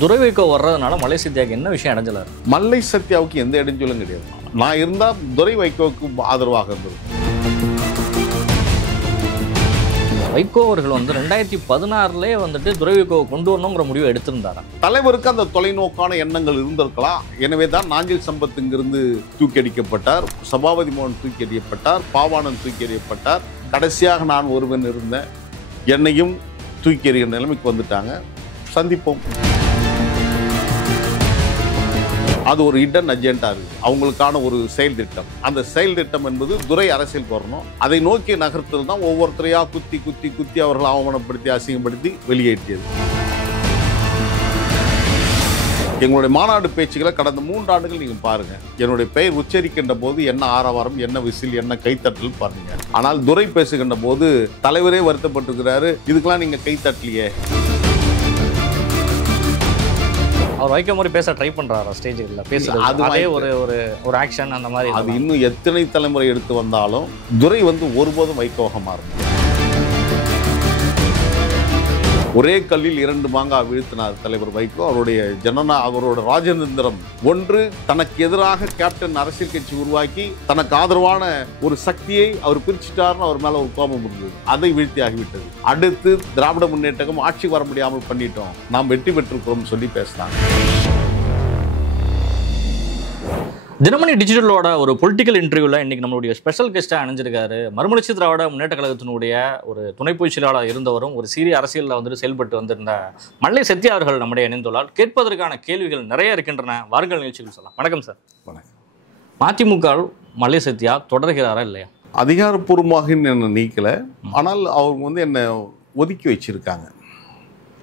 துரை வைகோ வர்றதுனால மல்லை சத்யாவுக்கு என்ன விஷயம் அடைஞ்சலாரு? மல்லை சத்யாவுக்கு எந்த இடைஞ்சலும் கிடையாது. நான் இருந்தால் துரை வைகோவுக்கு ஆதரவாக இருந்தது. வைகோ அவர்கள் 2016 வந்துட்டு துரை வைகோவை கொண்டு வரணுங்கிற முடிவை எடுத்திருந்தாரா? தலைவருக்கு அந்த தொலைநோக்கான எண்ணங்கள் இருந்திருக்கலாம். எனவே தான் நாஞ்சில் சம்பத் இங்கிருந்து தூக்கி அடிக்கப்பட்டார், சபாபதி மோகன் தூக்கி எறியப்பட்டார், பாவாணன் தூக்கி எறியப்பட்டார். கடைசியாக நான் ஒருவன் இருந்தேன், என்னையும் தூக்கி எறிகிற நிலைமைக்கு வந்துட்டாங்க. சந்திப்போம். அது ஒரு ஹிடன் அஜெண்டா இருக்கு, அவங்களுக்கான ஒரு செயல் திட்டம். அந்த செயல் திட்டம் என்பது துரை அரசியல் வரணும், அதை நோக்கி நகர்த்தல் தான் ஒவ்வொருத்தரையா குத்தி குத்தி குத்தி அவர்கள் அவமானப்படுத்தி அசிங்கப்படுத்தி வெளியேற்றியது. எங்களுடைய மாநாடு பேச்சுக்களை கடந்த 3 ஆண்டுகள் நீங்க பாருங்க. என்னுடைய பெயர் உச்சரிக்கின்ற போது என்ன ஆரவாரம், என்ன விசில், என்ன கைத்தட்டல் பாருங்க. ஆனால் துரை பேசுகின்ற போது தலைவரே வருத்தப்பட்டிருக்கிறாரு, இதுக்கெல்லாம் நீங்க கைத்தட்டலையே. அவர் வைக்க மாதிரி பேச ட்ரை பண்றாரா ஸ்டேஜ்ல பேசுறது? அதே ஒரு ஆக்ஷன் அந்த மாதிரி. அது இன்னும் எத்தனை தலைமுறை எடுத்து வந்தாலும் துரை ஒருபோதும் வைகோவாக மாறும். ஒரே கல்லில் 2 மாங்காய் வீழ்த்தினார் தலைவர் வைகோ. அவரோட ராஜதந்திரம் ஒன்று, தனக்கு எதிராக கேப்டன் அரசியல் கட்சி உருவாக்கி தனக்கு ஆதரவான ஒரு சக்தியை அவர் பிரிச்சுட்டார்னு அவர் மேல ஒரு கோபம் இருந்தது, அதை வீழ்த்தி ஆகிவிட்டது. அடுத்து திராவிட முன்னேற்றம் ஆட்சி வர முடியாமல் பண்ணிட்டோம், நாம் வெற்றி பெற்றிருக்கிறோம் சொல்லி பேசினாங்க. தினமணி டிஜிட்டலோட ஒரு பொலிட்டிக்கல் இன்டர்வியூல இன்னைக்கு நம்மளுடைய ஸ்பெஷல் கெஸ்டா அணிஞ்சிருக்காரு மறுமலர்ச்சி திராவிட முன்னேற்ற கழகத்தினுடைய ஒரு துணை பொதுச் செயலாளர் இருந்தவரும் ஒரு சீரிய அரசியலில் செயல்பட்டு வந்திருந்த மல்லை சத்யா அவர்கள் நம்முடைய இணைந்துள்ளார். கேட்பதற்கான கேள்விகள் நிறைய இருக்கின்றன. வாருங்கள் நிகழ்ச்சிகள் சொல்லலாம். வணக்கம் சார். வணக்கம். மதிமுக மல்லை சத்யா தொடர்கிறாரா இல்லையா? அதிகாரப்பூர்வமாக என்னை நீக்கல, ஆனால் அவங்க என்னை ஒதுக்கி வச்சிருக்காங்க.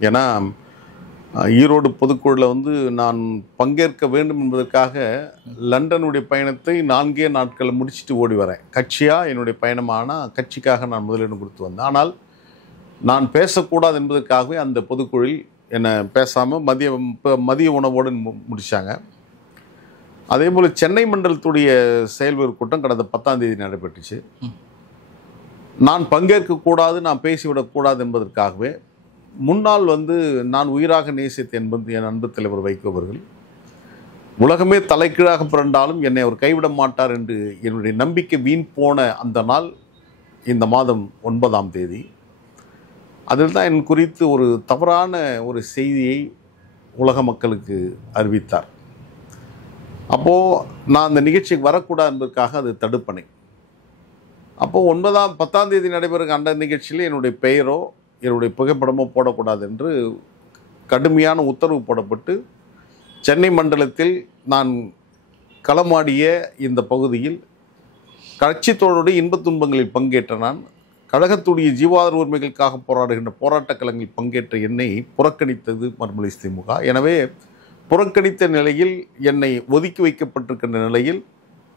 ஏன்னா ஈரோடு பொதுக்குழுவில் நான் பங்கேற்க வேண்டும் என்பதற்காக லண்டனுடைய பயணத்தை 4 நாட்கள் முடிச்சுட்டு ஓடி வரேன். கட்சியாக என்னுடைய பயணமான கட்சிக்காக நான் முதலிடம் கொடுத்து வந்தேன். ஆனால் நான் பேசக்கூடாது என்பதற்காகவே அந்த பொதுக்குழுவில் என்னை பேசாமல் மதிய உணவோடு முடித்தாங்க. அதே போல் சென்னை மண்டலத்துடைய செயல்பொரு கூட்டம் கடந்த 10ஆம் தேதி நடைபெற்றுச்சு. நான் பங்கேற்கக்கூடாது, நான் பேசிவிடக்கூடாது என்பதற்காகவே முன்னால் நான் உயிராக நேசித்தேன் என்பது என் அன்பு தலைவர் வைகோ அவர்கள். உலகமே தலைகீழாக புரண்டாலும் என்னை அவர் கைவிட மாட்டார் என்று என்னுடைய நம்பிக்கை வீண் போன அந்த நாள் இந்த மாதம் 9ஆம் தேதி. அதில் தான் என் குறித்து ஒரு தவறான ஒரு செய்தியை உலக மக்களுக்கு அறிவித்தார். அப்போது நான் அந்த நிகழ்ச்சிக்கு வரக்கூடாது என்பதற்காக அது தடுப்பணை. அப்போது 10ஆம் தேதி நடைபெறும் அந்த நிகழ்ச்சியில் என்னுடைய பெயரோ என்னுடைய புகைப்படமோ போடக்கூடாது என்று கடுமையான உத்தரவு போடப்பட்டு சென்னை மண்டலத்தில் நான் களமாடிய இந்த பகுதியில் கட்சி தோழருடைய இன்பத் துன்பங்களில் பங்கேற்ற நான், கழகத்துடைய ஜீவாதார உரிமைகளுக்காக போராடுகின்ற போராட்டக் களங்களில் பங்கேற்ற என்னை புறக்கணித்தது மறுமலர்ச்சி திமுக. எனவே புறக்கணித்த நிலையில் என்னை ஒதுக்கி வைக்கப்பட்டிருக்கின்ற நிலையில்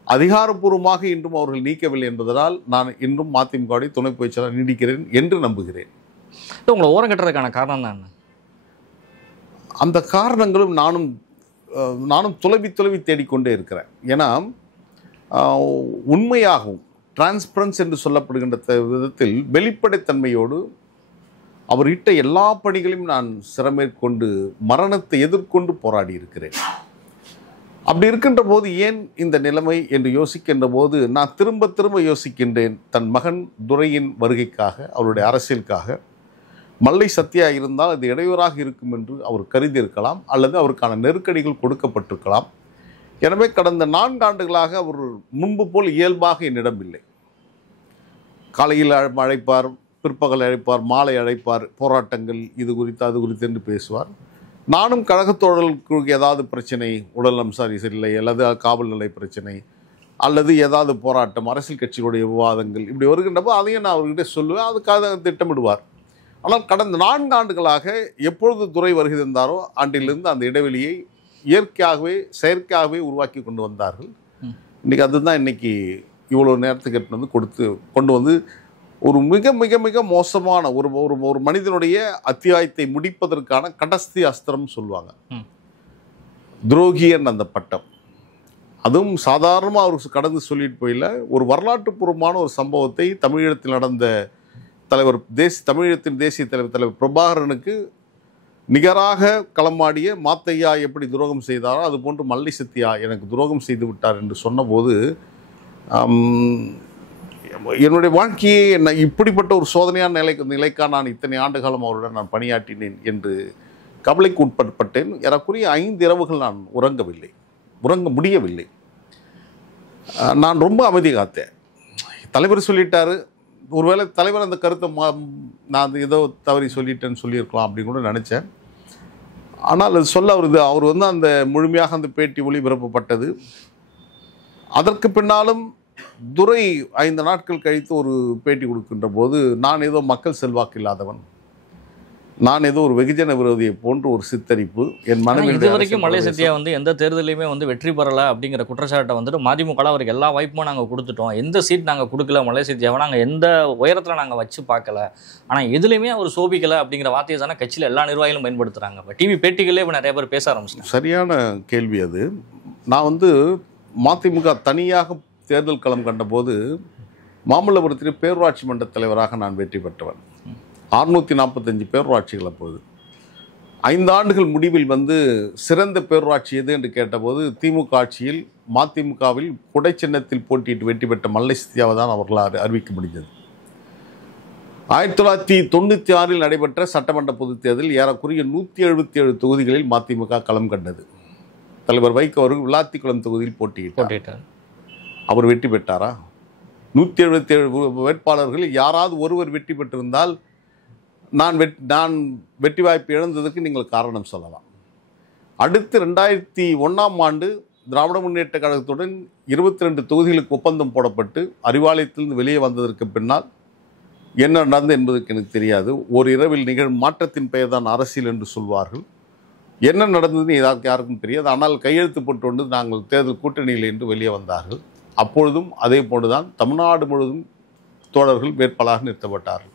அதிகாரப்பூர்வமாக இன்றும் அவர்கள் நீக்கவில்லை என்பதனால் நான் இன்றும் மதிமுகவுடைய துணை பொதுச் செயலாளர் நீடிக்கிறேன் என்று நம்புகிறேன். உங்களை ஓரம் கட்டுறதுக்கான காரணம் தான் என்ன? அந்த காரணங்களும் நானும் துளவி தேடிக்கொண்டே இருக்கிறேன். ஏன்னா உண்மையாகவும் டிரான்ஸ்பரன்ஸ் என்று சொல்லப்படுகின்ற விதத்தில் வெளிப்படைத்தன்மையோடு அவர் இட்ட எல்லா பணிகளையும் நான் சிரமேற்கொண்டு மரணத்தை எதிர்கொண்டு போராடி இருக்கிறேன். அப்படி இருக்கின்ற போது ஏன் இந்த நிலைமை என்று யோசிக்கின்ற போது நான் திரும்ப யோசிக்கின்றேன். தன் மகன் துரையின் வருகைக்காக, அவருடைய அரசியலுக்காக மல்லை சத்யா இருந்தால் அது இடையூறாக இருக்கும் என்று அவர் கருதி இருக்கலாம், அல்லது அவருக்கான நெருக்கடிகள் கொடுக்கப்பட்டிருக்கலாம். எனவே கடந்த 4 ஆண்டுகளாக அவர் முன்பு போல் இயல்பாக என்னிடம் இல்லை. காலையில் அழைப்பார், பிற்பகல் அழைப்பார், மாலை அழைப்பார், போராட்டங்கள் இது குறித்து அது குறித்து என்று பேசுவார். நானும் கழகத்தோழர்களுக்கு ஏதாவது பிரச்சனை, உடல்நலம் சரியில்லை, அல்லது காவல் நிலை பிரச்சனை, அல்லது ஏதாவது போராட்டம், அரசியல் கட்சிகளுடைய விவாதங்கள் இப்படி வருகின்றப்போ அதையும் நான் அவர்கிட்ட சொல்லுவேன். அதுக்காக திட்டமிடுவார். ஆனால் கடந்த 4 ஆண்டுகளாக எப்பொழுது துரை வருகை தந்தாரோ அன்றிலிருந்து அந்த இடைவெளியை இயற்கையாகவே செயற்கையாகவே உருவாக்கி கொண்டு வந்தார்கள். இன்றைக்கி அதுதான் இன்னைக்கு இவ்வளோ நேரத்துக்கு கொண்டு வந்து ஒரு மிக மிக மிக மோசமான ஒரு மனிதனுடைய அத்தியாயத்தை முடிப்பதற்கான கடைசி அஸ்திரம் சொல்லுவாங்க, துரோகியன் அந்த பட்டம். அதுவும் சாதாரணமாக அவருக்கு கடந்து சொல்லிட்டு போயில ஒரு வரலாற்றுப்பூர்வமான ஒரு சம்பவத்தை தமிழகத்தில் நடந்த தமிழகத்தின் தேசிய தலைவர் பிரபாகரனுக்கு நிகராக களமாடிய மாத்தையா எப்படி துரோகம் செய்தாரோ அது போன்று மல்லை சத்யா எனக்கு துரோகம் செய்து விட்டார் என்று சொன்னபோது என்னுடைய வாழ்க்கையை இப்படிப்பட்ட ஒரு சோதனையான நிலைக்காக நான் இத்தனை ஆண்டு காலம் அவருடன் நான் பணியாற்றினேன் என்று கவலைக்கு உட்பட்டேன். ஏறக்குறைய 5 இரவுகள் நான் உறங்க முடியவில்லை. நான் ரொம்ப அமைதி காத்தேன். தலைவர் சொல்லிட்டாரு, ஒருவேளை தலைவர் அந்த கருத்தை நான் ஏதோ தவறி சொல்லிட்டேன்னு சொல்லியிருக்கலாம் அப்படின்னு கூட நினச்சேன். ஆனால் அது சொல்ல அவர் வந்து அந்த முழுமையாக அந்த பேட்டி ஒளிபரப்பப்பட்டது. அதற்கு பின்னாலும் துரை 5 நாட்கள் கழித்து ஒரு பேட்டி கொடுக்கின்ற போது நான் ஏதோ மக்கள் செல்வாக்கு இல்லாதவன், நான் ஏதோ ஒரு வெகுஜன விரோதியை போன்று ஒரு சித்தரிப்பு என் மனதில். இது வரைக்கும் மல்லை சத்யா வந்து எந்த தேர்தலையுமே வந்து வெற்றி பெறலை அப்படிங்கிற குற்றச்சாட்டை வந்துட்டு மதிமுக அவருக்கு எல்லா வாய்ப்பும் நாங்கள் கொடுத்துட்டோம், எந்த சீட் நாங்கள் கொடுக்கல, மல்லை சத்யாவை நாங்கள் எந்த உயரத்தில் நாங்கள் வச்சு பார்க்கல, ஆனால் எதுலையுமே அவர் சோபிக்கலை அப்படிங்கிற வார்த்தையை தானே கட்சியில் எல்லா நிர்வாகிகளும் பயன்படுத்துகிறாங்க. இப்போ டிவி பேட்டிகளே இப்போ நிறைய பேர் பேச ஆரம்பிச்சிட்டாங்க. சரியான கேள்வி அது. நான் வந்து மதிமுக தனியாக தேர்தல் களம் கண்டபோது மாமல்லபுரத்தில் பேரூராட்சி மன்ற தலைவராக நான் வெற்றி பெற்றவன். 645 பேரூராட்சிகள். அப்போது 5 ஆண்டுகள் முடிவில் வந்து சிறந்த பேரூராட்சி எது என்று கேட்டபோது திமுக ஆட்சியில் மதிமுகவில் குடை சின்னத்தில் போட்டியிட்டு வெற்றி பெற்ற மல்லை சத்யாவை தான் அவர்களால் அறிவிக்க முடிந்தது. 1996 நடைபெற்ற சட்டமன்ற பொதுத் தேர்தலில் ஏறக்குறைய 177 தொகுதிகளில் மதிமுக களம் கண்டது. தலைவர் வைகோ அவர்கள் விளாத்திக்குளம் தொகுதியில் போட்டியிட்டார். அவர் வெற்றி பெற்றாரா? 177 வேட்பாளர்களில் யாராவது ஒருவர் வெற்றி பெற்றிருந்தால் நான் வெற்றி வாய்ப்பு இழந்ததுக்கு நீங்கள் காரணம் சொல்லலாம். அடுத்து 2001ஆம் ஆண்டு திராவிட முன்னேற்ற கழகத்துடன் 22 தொகுதிகளுக்கு ஒப்பந்தம் போடப்பட்டு அறிவாலயத்திலிருந்து வெளியே வந்ததற்கு பின்னால் என்ன நடந்தது என்பதற்கு எனக்கு தெரியாது. ஒரு இரவில் நிகழும் மாற்றத்தின் பெயர் தான் அரசியல் என்று சொல்வார்கள். என்ன நடந்ததுன்னு யாருக்கும் தெரியாது. ஆனால் கையெழுத்து போட்டு கொண்டு நாங்கள் தேர்தல் கூட்டணியில் என்று வெளியே வந்தார்கள். அப்பொழுதும் அதே போன்றுதான் தமிழ்நாடு முழுவதும் தோழர்கள் வேட்பாளராக நிறுத்தப்பட்டார்கள்.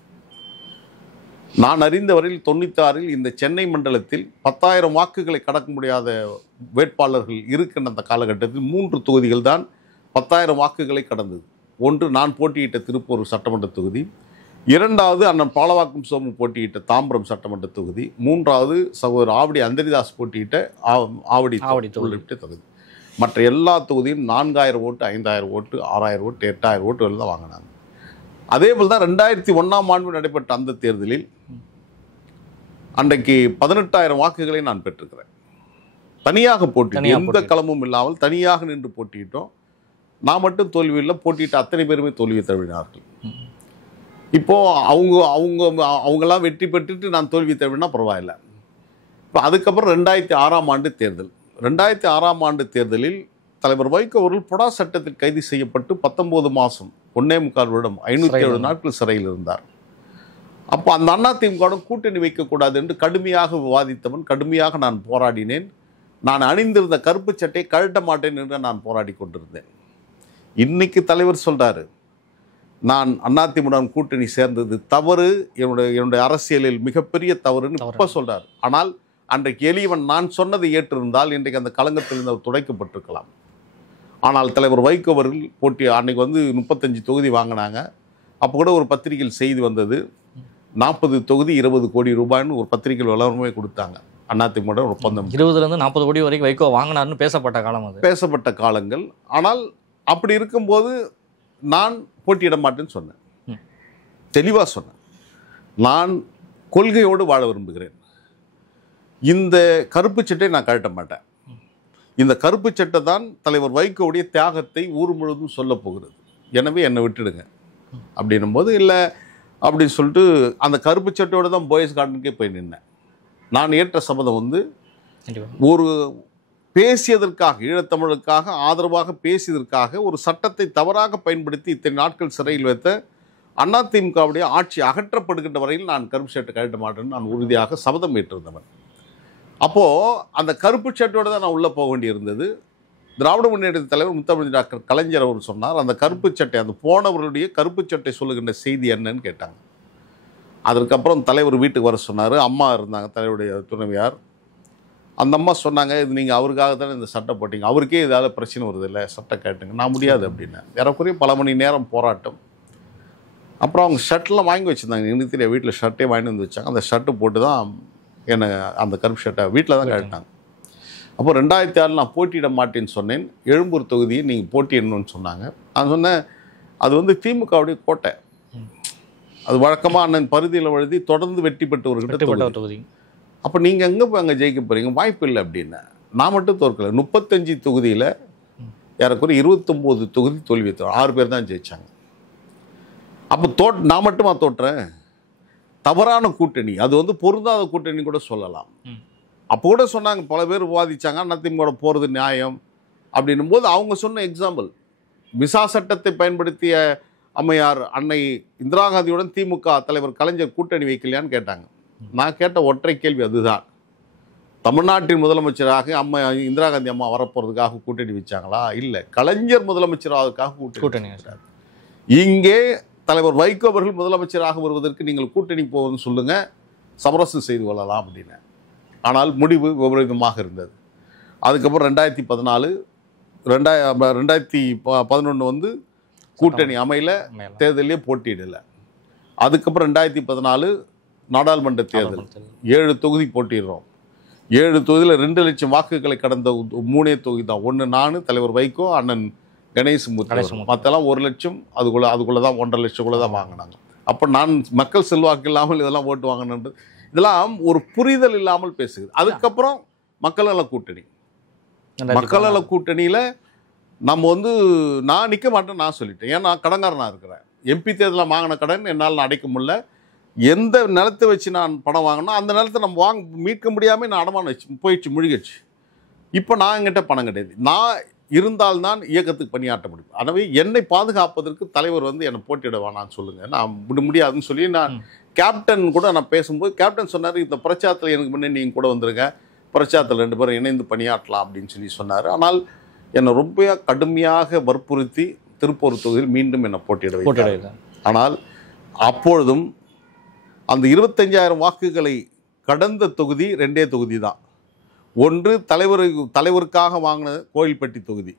நான் அறிந்தவரையில் 96 இந்த சென்னை மண்டலத்தில் 10,000 வாக்குகளை கடக்க முடியாத வேட்பாளர்கள் இருக்கின்ற அந்த காலகட்டத்தில் 3 தொகுதிகள் தான் 10,000 வாக்குகளை கடந்தது. ஒன்று நான் போட்டியிட்ட திருப்பூர் சட்டமன்ற தொகுதி, 2வது அண்ணன் பாலவாக்கம் சோமு போட்டியிட்ட தாம்பரம் சட்டமன்ற தொகுதி, 3வது சகோதரர் ஆவடி அந்தரிதாஸ் போட்டியிட்ட ஆவடி தொகுதி. மற்ற எல்லா தொகுதியும் 4,000 ஓட்டு, 5,000 ஓட்டு, 6,000 ஓட்டு, 8,000 ஓட்டுகள் தான் வாங்கினாங்க. அதே போல் தான் 2001ஆம் ஆண்டு நடைபெற்ற அந்த தேர்தலில் அன்றைக்கு 18,000 வாக்குகளை நான் பெற்றிருக்கிறேன். தனியாக போட்டியிட்டோம், எந்த களமும் இல்லாமல் தனியாக நின்று போட்டியிட்டோம். நான் மட்டும் தோல்வியில் போட்டியிட்ட அத்தனை பேருமே தோல்வியை தழுவினார்கள். இப்போ அவங்கெல்லாம் வெற்றி பெற்றுட்டு நான் தோல்வி தழுவினா பரவாயில்ல. இப்போ அதுக்கப்புறம் 2006ஆம் ஆண்டு தேர்தல். 2006ஆம் ஆண்டு தேர்தலில் தலைவர் வைகோ அவர்கள் பொடா சட்டத்தில் கைது செய்யப்பட்டு 19 மாதம் 1.25 வருடம் 507 நாட்கள் சிறையில் இருந்தார். அப்போ அந்த அதிமுகவுடன் கூட்டணி வைக்கக்கூடாது என்று கடுமையாக விவாதித்தவன், கடுமையாக நான் போராடினேன். நான் அணிந்திருந்த கருப்பு சட்டை கழட்ட மாட்டேன் என்று நான் போராடி கொண்டிருந்தேன். இன்னைக்கு தலைவர் சொல்றாரு, நான் அதிமுகவுடன் கூட்டணி சேர்ந்தது தவறு, என்னுடைய அரசியலில் மிகப்பெரிய தவறுன்னு இப்ப சொல்றாரு. ஆனால் அன்றைக்கு எளியவன் நான் சொன்னதை ஏற்றிருந்தால் இன்றைக்கு அந்த களங்கத்திலிருந்து அவர் துடைக்கப்பட்டிருக்கலாம். ஆனால் தலைவர் வைகோ அவர்கள் அன்னைக்கு வந்து 35 தொகுதி வாங்கினாங்க. அப்போ கூட ஒரு பத்திரிகையில் செய்தி வந்தது, 40 தொகுதி 20 கோடி ரூபாய்னு ஒரு பத்திரிகையில் விளம்பரமே கொடுத்தாங்க. அதிமுக ஒப்பந்தம் 20லேருந்து 40 கோடி வரைக்கும் வைகோ வாங்கினார்னு பேசப்பட்ட காலம், அது பேசப்பட்ட காலங்கள். ஆனால் அப்படி இருக்கும்போது நான் போட்டியிட மாட்டேன்னு சொன்னேன், தெளிவாக சொன்னேன். நான் கொள்கையோடு வாழ விரும்புகிறேன். இந்த கருப்பு சட்டை நான் கழட்ட மாட்டேன். இந்த கருப்பு சட்டை தான் தலைவர் வைகோவுடைய தியாகத்தை ஊர் முழுவதும் சொல்ல போகிறது. எனவே என்னை விட்டுடுங்க அப்படின்னும் போது, இல்லை அப்படின்னு சொல்லிட்டு அந்த கருப்பு சட்டையோடு தான் பாய்ஸ் கார்டனுக்கே போய் நின்னேன். நான் ஏற்ற சபதம் வந்து ஒரு பேசியதற்காக, ஈழத்தமிழுக்காக ஆதரவாக பேசியதற்காக ஒரு சட்டத்தை தவறாக பயன்படுத்தி இத்தனை நாட்கள் சிறையில் வைத்த அதிமுகவுடைய ஆட்சி அகற்றப்படுகின்ற வரையில் நான் கருப்பு சட்டை கழட்ட மாட்டேன்னு நான் உறுதியாக சபதம் ஏற்றிருந்தவன். அப்போது அந்த கருப்பு சட்டையோடு தான் நான் உள்ளே போக வேண்டியிருந்தது. திராவிட முன்னேற்ற தலைவர் முத்தமிழ் டாக்டர் கலைஞர் அவர் சொன்னார், அந்த கருப்பு சட்டை, அந்த போனவர்களுடைய கருப்பு சட்டை சொல்லுகின்ற செய்தி என்னன்னு கேட்டாங்க. அதற்கப்புறம் தலைவர் வீட்டுக்கு வர சொன்னார். அம்மா இருந்தாங்க, தலைவருடைய துணைவியார். அந்த அம்மா சொன்னாங்க, இது நீங்கள் அவருக்காக தானே இந்த சட்டை போட்டிங்க, அவருக்கே இதால் பிரச்சனை வருது இல்லை, சட்டை கேட்டுங்க. நான் முடியாது அப்படின்னேன். ஏறக்குறைய பல மணி நேரம் போராட்டம். அப்புறம் அவங்க ஷர்ட்லாம் வாங்கி வச்சுருந்தாங்க, எனக்கு தெரிய வீட்டில் ஷர்ட்டே வாங்கி வந்து வச்சாங்க. அந்த ஷர்ட்டு போட்டு தான் என்னை அந்த கருப்பு ஷர்ட்டை வீட்டில் தான் கழட்டினாங்க. அப்போ 2006 நான் போட்டியிட மாட்டேன்னு சொன்னேன். எழும்பூர் தொகுதியை நீங்கள் போட்டியிடணும்னு சொன்னாங்க. நான் சொன்னேன், அது வந்து திமுகவுடைய கோட்டை, அது வழக்கமாக அண்ணன் பருதியில் எழுதி தொடர்ந்து வெற்றி பெற்றவர்கிட்ட தொகுதி. அப்போ நீங்கள் எங்கே போய் அங்கே ஜெயிக்க போகிறீங்க, வாய்ப்பு இல்லை அப்படின்னு. நான் மட்டும் தோற்கலை. 35 தொகுதியில் ஏறக்குறைய 29 தொகுதி தோல்வி, 6 பேர் தான் ஜெயித்தாங்க. அப்போ நான் மட்டுமா தோற்றேன்? தவறான கூட்டணி, அது வந்து பொருந்தாத கூட்டணி கூட சொல்லலாம். அப்போ கூட சொன்னாங்க, பல பேர் விவாதிச்சாங்க, அதிமுக போகிறது நியாயம் அப்படின்னும் போது அவங்க சொன்ன எக்ஸாம்பிள், விசா சட்டத்தை பயன்படுத்திய அம்மையார் அன்னை இந்திரா காந்தியுடன் திமுக தலைவர் கலைஞர் கூட்டணி வைக்கலையான்னு கேட்டாங்க. நான் கேட்ட ஒற்றை கேள்வி அதுதான். தமிழ்நாட்டின் முதலமைச்சராக இந்திரா காந்தி அம்மா வரப்போறதுக்காக கூட்டணி வச்சாங்களா? இல்லை, கலைஞர் முதலமைச்சராக கூட்டணி வச்சார். இங்கே தலைவர் வைகோ அவர்கள் முதலமைச்சராக வருவதற்கு நீங்கள் கூட்டணி போவதுன்னு சொல்லுங்க, சமரசம் செய்து கொள்ளலாம் அப்படின்னு. ஆனால் முடிவு விபரீதமாக இருந்தது. அதுக்கப்புறம் 2014 2011 வந்து கூட்டணி அமையல, தேர்தலே போட்டியிடலை. அதுக்கப்புறம் 2014 நாடாளுமன்ற தேர்தல், 7 தொகுதி போட்டிடுறோம். 7 தொகுதியில் 2 லட்சம் வாக்குகளை கடந்த 3 தொகுதி தான். ஒன்று நான், தலைவர் வைகோ, அண்ணன் கணேசமூர்த்தி, மற்றெல்லாம் 1 லட்சம், அதுக்குள்ளே தான் 1.5 லட்சம் தான் வாங்கினாங்க. அப்போ நான் மக்கள் செல்வாக்கு இல்லாமல் இதெல்லாம் ஓட்டு வாங்கினது, இதெல்லாம் ஒரு புரிதல் இல்லாமல் பேசுகிறது. அதுக்கப்புறம் மக்கள் நல கூட்டணி, மக்கள் நல கூட்டணியில் நம்ம வந்து நான் நிற்க மாட்டேன்னு நான் சொல்லிட்டேன். ஏன்னா கடன்காரனாக இருக்கிறேன். எம்பி தேர்தலில் வாங்கின கடன் என்னால் அடைக்க முடியல. எந்த நிலத்தை வச்சு நான் பணம் வாங்கினா அந்த நிலத்தை நம்ம மீட்க முடியாமல் நான் அடமானம் வச்சு போயிடுச்சு, முழுகிடுச்சு. இப்போ நான் என்கிட்ட பணம் கிடையாது. நான் இருந்தால்தான் இயக்கத்துக்கு பணியாற்ற முடியும். எனவே என்னை பாதுகாப்பதற்கு தலைவர் வந்து என்னை போட்டியிட வேணான்னு சொல்லுங்கள், நான் முடியாதுன்னு சொல்லி நான் கேப்டன் கூட நான் பேசும்போது கேப்டன் சொன்னார், இந்த பிரச்சாரத்தில் எனக்கு முன்னே நீங்கள் கூட வந்துருங்க, பிரச்சாரத்தில் 2 பேரும் இணைந்து பணியாற்றலாம் அப்படின்னு சொல்லி சொன்னார். ஆனால் என்னை ரொம்ப கடுமையாக வற்புறுத்தி திருப்பூர் தொகுதியில் மீண்டும் என்னை போட்டியிட வைத்தார். ஆனால் அப்பொழுதும் அந்த 25,000 வாக்குகளை கடந்த தொகுதி 2 தொகுதி தான். ஒன்று தலைவருக்காக வாங்கின கோயில்பட்டி தொகுதி,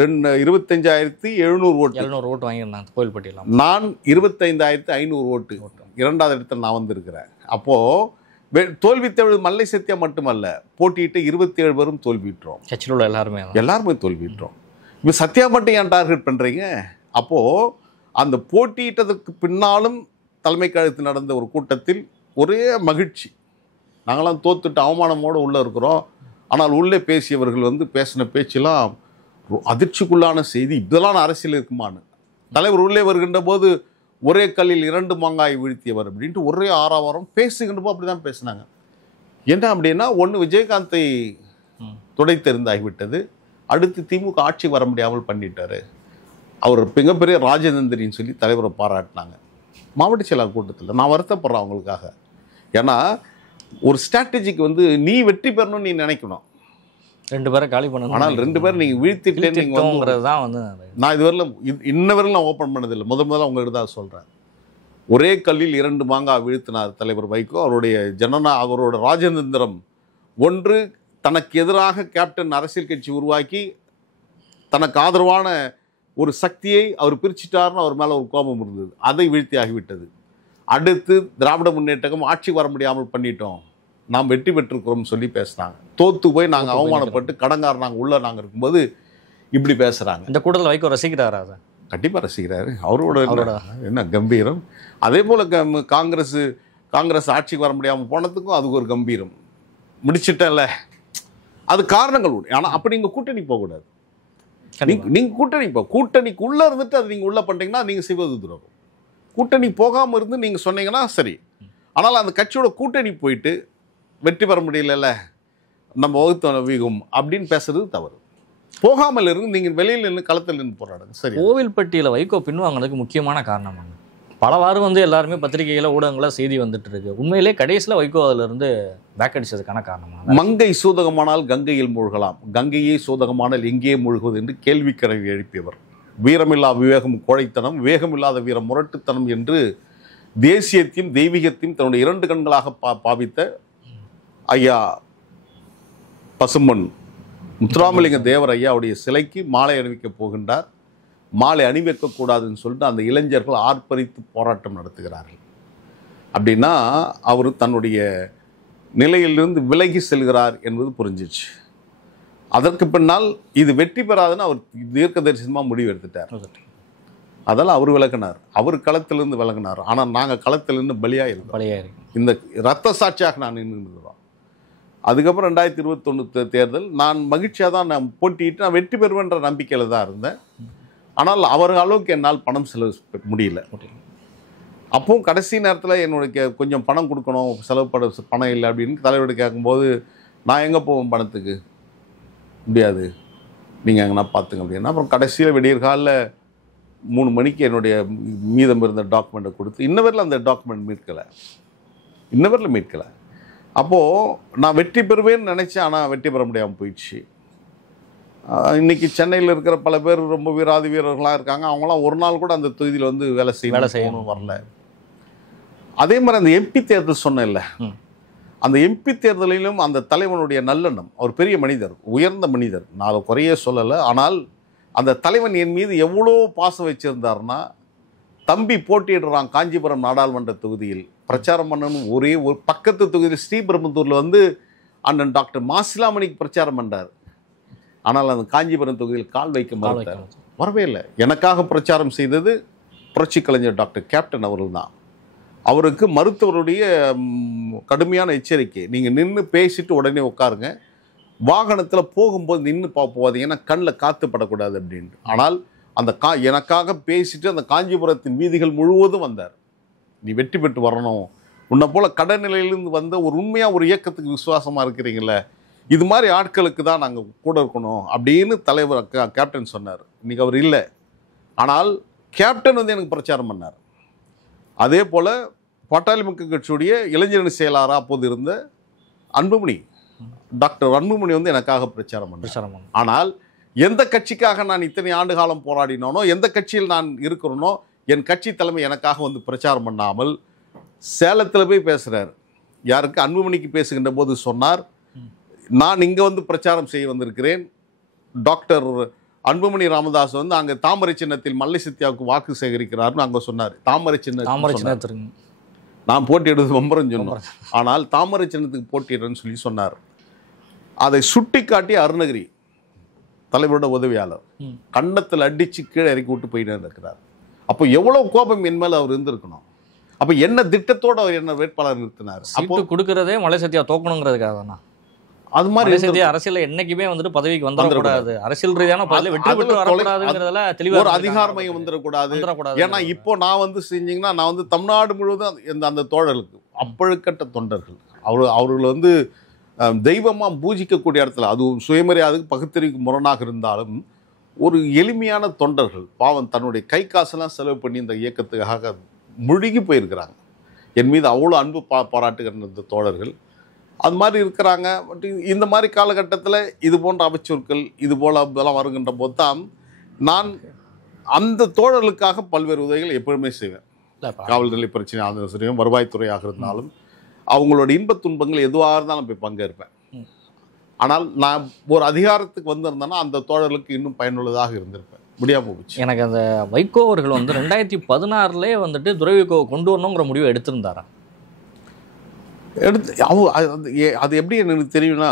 25,700 ஓட்டு வாங்கியிருந்தாங்க கோயில்பட்டியில். நான் 25,500 ஓட்டு, 2வது இடத்துல நான் வந்திருக்கிறேன். அப்போது தோல்வி தேர்வு மல்லை சத்தியா மட்டுமல்ல, போட்டியிட்டு 27 பேரும் தோல்விட்டோம். கட்சியில் உள்ள எல்லாருமே தோல்விட்டோம். இப்போ சத்யா மட்டும் ஏன் டார்கெட் பண்ணுறீங்க? அப்போது அந்த போட்டியிட்டதற்கு பின்னாலும் தலைமை கழகத்தில் நடந்த ஒரு கூட்டத்தில் ஒரே மகிழ்ச்சி, நாங்களாம் தோத்துட்டு அவமானமோடு உள்ளே இருக்கிறோம். ஆனால் உள்ளே பேசியவர்கள் வந்து பேசின பேச்செல்லாம் அதிர்ச்சிக்குள்ளான செய்தி. இதெல்லாம் அரசியல் இருக்குமான்னு. தலைவர் உள்ளே வருகின்ற போது ஒரே கல்லில் 2 மாங்காய் வீழ்த்தியவர் அப்படின்ட்டு ஒரே ஆறாவாரம் பேசுகின்றப்போ அப்படி தான் பேசினாங்க. என்ன அப்படின்னா, ஒன்று விஜயகாந்தை துடைத்தெறிந்தாகிவிட்டது, அடுத்து திமுக ஆட்சி வர முடியாமல் பண்ணிட்டாரு, அவர் மிகப்பெரிய ராஜதந்திரின்னு சொல்லி தலைவரை பாராட்டினாங்க மாவட்ட செயலாளர் கூட்டத்தில். நான் வருத்தப்படுறேன் அவங்களுக்காக. ஏன்னா ஒரு ஸ்ட்ராட்டஜிக்கு வந்து நீ வெற்றி பெறணும்னு நீ நினைக்கணும், 2 பேரை காலி பண்ணணும். ஆனால் 2 பேர் நீங்கள் வீழ்த்திட்டே நீங்கள் தான் வந்து நான் இதுவரையிலும் இன்னவரையிலும் நான் ஓப்பன் பண்ணதில்லை, முதல்ல அவங்ககிட்ட தான் சொல்கிறேன். ஒரே கல்லில் 2 மாங்காய் வீழ்த்தினார் தலைவர் வைகோ. அவரோட ராஜதந்திரம் ஒன்று, தனக்கு எதிராக கேப்டன் அரசியல் கட்சி உருவாக்கி தனக்கு ஆதரவான ஒரு சக்தியை அவர் பிரிச்சுட்டார்னு அவர் மேலே ஒரு கோபம் இருந்தது, அதை வீழ்த்தி ஆகிவிட்டது. அடுத்து திராவிட முன்னேற்றம் ஆட்சி வர முடியாமல் பண்ணிட்டோம், நாம் வெற்றி பெற்றிருக்கிறோம் சொல்லி பேசுனாங்க. தோத்து போய் நாங்கள் அவமானப்பட்டு கடங்கார நாங்கள் உள்ள நாங்கள் இருக்கும்போது இப்படி பேசுகிறாங்க. இந்த கூட்டத்தில் வைகோ ரசிக்கிறாரா? அதை கண்டிப்பாக ரசிக்கிறாரு. அவரோட என்ன கம்பீரம். அதே போல் காங்கிரஸ் ஆட்சிக்கு வர முடியாமல் போனதுக்கும் அதுக்கு ஒரு கம்பீரம். முடிச்சிட்டல, அது காரணங்கள் உண்டு. ஆனால் அப்படி நீங்கள் கூட்டணி போகக்கூடாது. நீங்கள் கூட்டணிக்கு உள்ளே இருந்துட்டு அது நீங்கள் உள்ளே பண்ணிட்டீங்கன்னா நீங்கள் செய்வது துரோகம். கூட்டணி போகாமல் இருந்து நீங்கள் சொன்னீங்கன்னா சரி. ஆனால் அந்த கட்சியோட கூட்டணி போயிட்டு வெற்றி பெற முடியல, நம்ம வகுத்த வீகம் அப்படின்னு பேசுறது தவறு. போகாமல் இருந்து நீங்கள் வெளியில் நின்று களத்தில் நின்று போராடுங்க. சரி. கோவில்பட்டியில் வைகோ பின்வாங்கினதுக்கு முக்கியமான காரணம் பலவாறு வந்து எல்லாருமே பத்திரிகையில் ஊடகங்களில் செய்தி வந்துட்டு இருக்கு. உண்மையிலே கடைசியில் வைகோ அதிலிருந்து பேக் அடிச்சதுக்கான காரணம், மங்கை சூதகமானால் கங்கையில் மூழ்கலாம், கங்கையே சூதகமானால் எங்கே மூழ்குவது என்று கேள்விக்கணக்கு எழுப்பியவர். வீரமில்லா விவேகம் கோழைத்தனம், விவேகமில்லாத வீரம் முரட்டுத்தனம் என்று தேசியத்தையும் தெய்வீகத்தையும் தன்னுடைய 2 கண்களாக பாவித்த ஐயா பசுமன் முத்துராமலிங்க தேவர் ஐயாவுடைய சிலைக்கு மாலை அணிவிக்கப் போகின்றார். மாலை அணிவிக்கக்கூடாதுன்னு சொல்லிட்டு அந்த இளைஞர்கள் ஆர்ப்பரித்து போராட்டம் நடத்துகிறார்கள். அப்படின்னா அவர் தன்னுடைய நிலையிலிருந்து விலகி செல்கிறார் என்பது புரிஞ்சிச்சு. அதற்கு பின்னால் இது வெற்றி பெறாதுன்னு அவர் தீர்க்க தரிசனமாக முடிவு எடுத்துட்டார். அதெல்லாம் அவர் விலகினார், அவர் களத்திலிருந்து விலகினார். ஆனால் நாங்கள் களத்திலிருந்து பலியாக இந்த ரத்த சாட்சியாக நான் நின்றுக்கிறோம். அதுக்கப்புறம் 2021 தேர்தல் நான் மகிழ்ச்சியாக தான் நான் போட்டிட்டு நான் வெற்றி பெறுவேன்ற நம்பிக்கையில் தான் இருந்தேன். ஆனால் அவர் அளவுக்கு என்னால் பணம் செலவு முடியல. அப்போவும் கடைசி நேரத்தில் என்னுடைய கொஞ்சம் பணம் கொடுக்கணும், செலவுப்பட பணம் இல்லை அப்படின்னு தலைவர்கிட்ட கேட்கும்போது நான் எங்கே போவேன் பணத்துக்கு, முடியாது, நீங்கள் எங்கன்னா பார்த்துங்க அப்படின்னா. அப்புறம் கடைசியில் விடியற்காலில் 3 மணிக்கு என்னுடைய மீதம் இருந்த டாக்குமெண்ட்டை கொடுத்து இன்னவரில் அந்த டாக்குமெண்ட் மீட்கலை. அப்போது நான் வெற்றி பெறுவேன்னு நினச்சேன், ஆனால் வெற்றி பெற முடியாமல் போயிடுச்சு. இன்றைக்கி சென்னையில் இருக்கிற பல பேர் ரொம்ப வீராதி வீரர்களாக இருக்காங்க. அவங்களாம் ஒரு நாள் கூட அந்த தொகுதியில் வந்து வேலை செய்யணும் வரல. அதே மாதிரி அந்த எம்பி தேர்தல் சொன்னேன்ல, அந்த எம்பி தேர்தலிலும் அந்த தலைவனுடைய நல்லெண்ணம், அவர் பெரிய மனிதர், உயர்ந்த மனிதர், நான் அதை குறையே சொல்லலை. ஆனால் அந்த தலைவன் என் மீது எவ்வளோ பாசம் வச்சுருந்தார்னா, தம்பி போட்டியிடுறான் காஞ்சிபுரம் நாடாளுமன்ற தொகுதியில் பிரச்சாரம் பண்ணணும். ஒரே ஒரு பக்கத்து தொகுதியில் ஸ்ரீபெரும்புத்தூரில் வந்து அண்ணன் டாக்டர் மாசிலாமணிக்கு பிரச்சாரம் பண்ணார். ஆனால் அந்த காஞ்சிபுரம் தொகுதியில் கால் வைக்க மறுத்தார், வரவே இல்லை. எனக்காக பிரச்சாரம் செய்தது புரட்சி கலைஞர் டாக்டர் கேப்டன் அவர்கள் தான். அவருக்கு மருத்துவருடைய கடுமையான எச்சரிக்கை, நீங்கள் நின்று பேசிட்டு உடனே உட்காருங்க, வாகனத்தில் போகும்போது நின்று போகாதீங்க, ஏன்னா கண்ணில் காற்று படக்கூடாது அப்படின்ட்டு. ஆனால் அந்த எனக்காக பேசிட்டு அந்த காஞ்சிபுரத்தின் வீதிகள் முழுவதும் வந்தார். நீ வெற்றி பெற்று வரணும், உன்னை போல் கடநிலையிலிருந்து வந்த ஒரு உண்மையாக ஒரு இயக்கத்துக்கு விசுவாசமாக இருக்கிறீங்கள, இது மாதிரி ஆட்களுக்கு தான் நாங்கள் கூட இருக்கணும் அப்படின்னு தலைவர் கேப்டன் சொன்னார். இன்றைக்கி அவர் இல்லை, ஆனால் கேப்டன் வந்து எனக்கு பிரச்சாரம் பண்ணார். அதே போல் பாட்டாளி மக்கள் கட்சியுடைய இளைஞரணி செயலாளராக அப்போது இருந்த அன்புமணி, டாக்டர் அன்புமணி வந்து எனக்காக பிரச்சாரம் பண்ணார். ஆனால் எந்த கட்சிக்காக நான் இத்தனை ஆண்டு காலம் போராடினோனோ, எந்த கட்சியில் நான் இருக்கிறேனோ, என் கட்சி தலைமை எனக்காக வந்து பிரச்சாரம் பண்ணாமல் சேலத்தில் போய் பேசுகிறார். யாருக்கு? அன்புமணிக்கு பேசுகின்ற போது சொன்னார், நான் இங்கே வந்து பிரச்சாரம் செய்ய வந்திருக்கிறேன். டாக்டர் அன்புமணி ராமதாஸ் வந்து அங்கே தாமரை சின்னத்தில் மல்லை சத்யாவுக்கு வாக்கு சேகரிக்கிறார்னு அங்கே சொன்னார். தாமரை சின்னத்துக்கு நான் போட்டியிடுவது வம்பரம் சொன்னோம், ஆனால் தாமரை சின்னத்துக்கு போட்டியிடுறேன்னு சொல்லி சொன்னார். அதை சுட்டி காட்டி அருணகிரி தலைவரோட உதவியாளர் கன்னத்தில் அடித்து கீழே இறக்கி விட்டு போயிட்டு இருக்கிறார். அப்போ எவ்வளோ கோபம் என் மேலே அவர் இருந்திருக்கணும். அப்போ என்ன திட்டத்தோடு அவர் என்ன வேட்பாளர் நிறுத்தினார்? அப்போ கொடுக்கறதே மலை சத்யா தோக்கணுங்கிறதுக்காக தானே. அது மாதிரி அரசியல் என்னைக்குமே வந்துட்டு பதவிக்கு வந்துடக்கூடாது, அரசியல் ரீதியான வெற்றி பெற்று வரக்கூடாதுங்கிறதுல தெளிவாக ஒரு அதிகாரமையும் வந்துடக்கூடாது. ஏன்னா இப்போ நான் வந்து செஞ்சீங்கன்னா நான் வந்து தமிழ்நாடு முழுவதும் அந்த தோழர்களுக்கு அப்பழுக்கட்ட தொண்டர்கள், அவர்கள் வந்து தெய்வமாக பூஜிக்கக்கூடிய இடத்துல, அது சுயமரியாதைக்கு பகுத்தறிவுக்கு முரணாக இருந்தாலும் ஒரு எளிமையான தொண்டர்கள், பாவம் தன்னுடைய கை காசெல்லாம் செலவு பண்ணி இந்த இயக்கத்துக்காக முழுகி போயிருக்கிறாங்க. என் மீது அவ்வளோ அன்பு பாராட்டுகிற இந்த தோழர்கள் அது மாதிரி இருக்கிறாங்க. பட் இந்த மாதிரி காலகட்டத்தில் இது போன்ற அமைச்சர்கள் இது போல் இதெல்லாம் வருகின்ற போது தான் நான் அந்த தோழர்களுக்காக பல்வேறு உதவிகள் எப்பொழுதுமே செய்வேன். காவல் நிலை பிரச்சனை ஆதரவு, வருவாய்த்துறையாக இருந்தாலும் அவங்களோட இன்பத் துன்பங்கள் எதுவாக இருந்தாலும் போய் பங்கேற்பேன். ஆனால் நான் ஒரு அதிகாரத்துக்கு வந்திருந்தேன்னா அந்த தோழர்களுக்கு இன்னும் பயனுள்ளதாக இருந்திருப்பேன். முடியாமல் போச்சு. எனக்கு அந்த வைகோ அவர்கள் வந்து 2016 வந்துட்டு துரை வைகோவை கொண்டு வரணுங்கிற முடிவை எடுத்திருந்தாரா? அது எப்படி எனக்கு தெரியும்னா,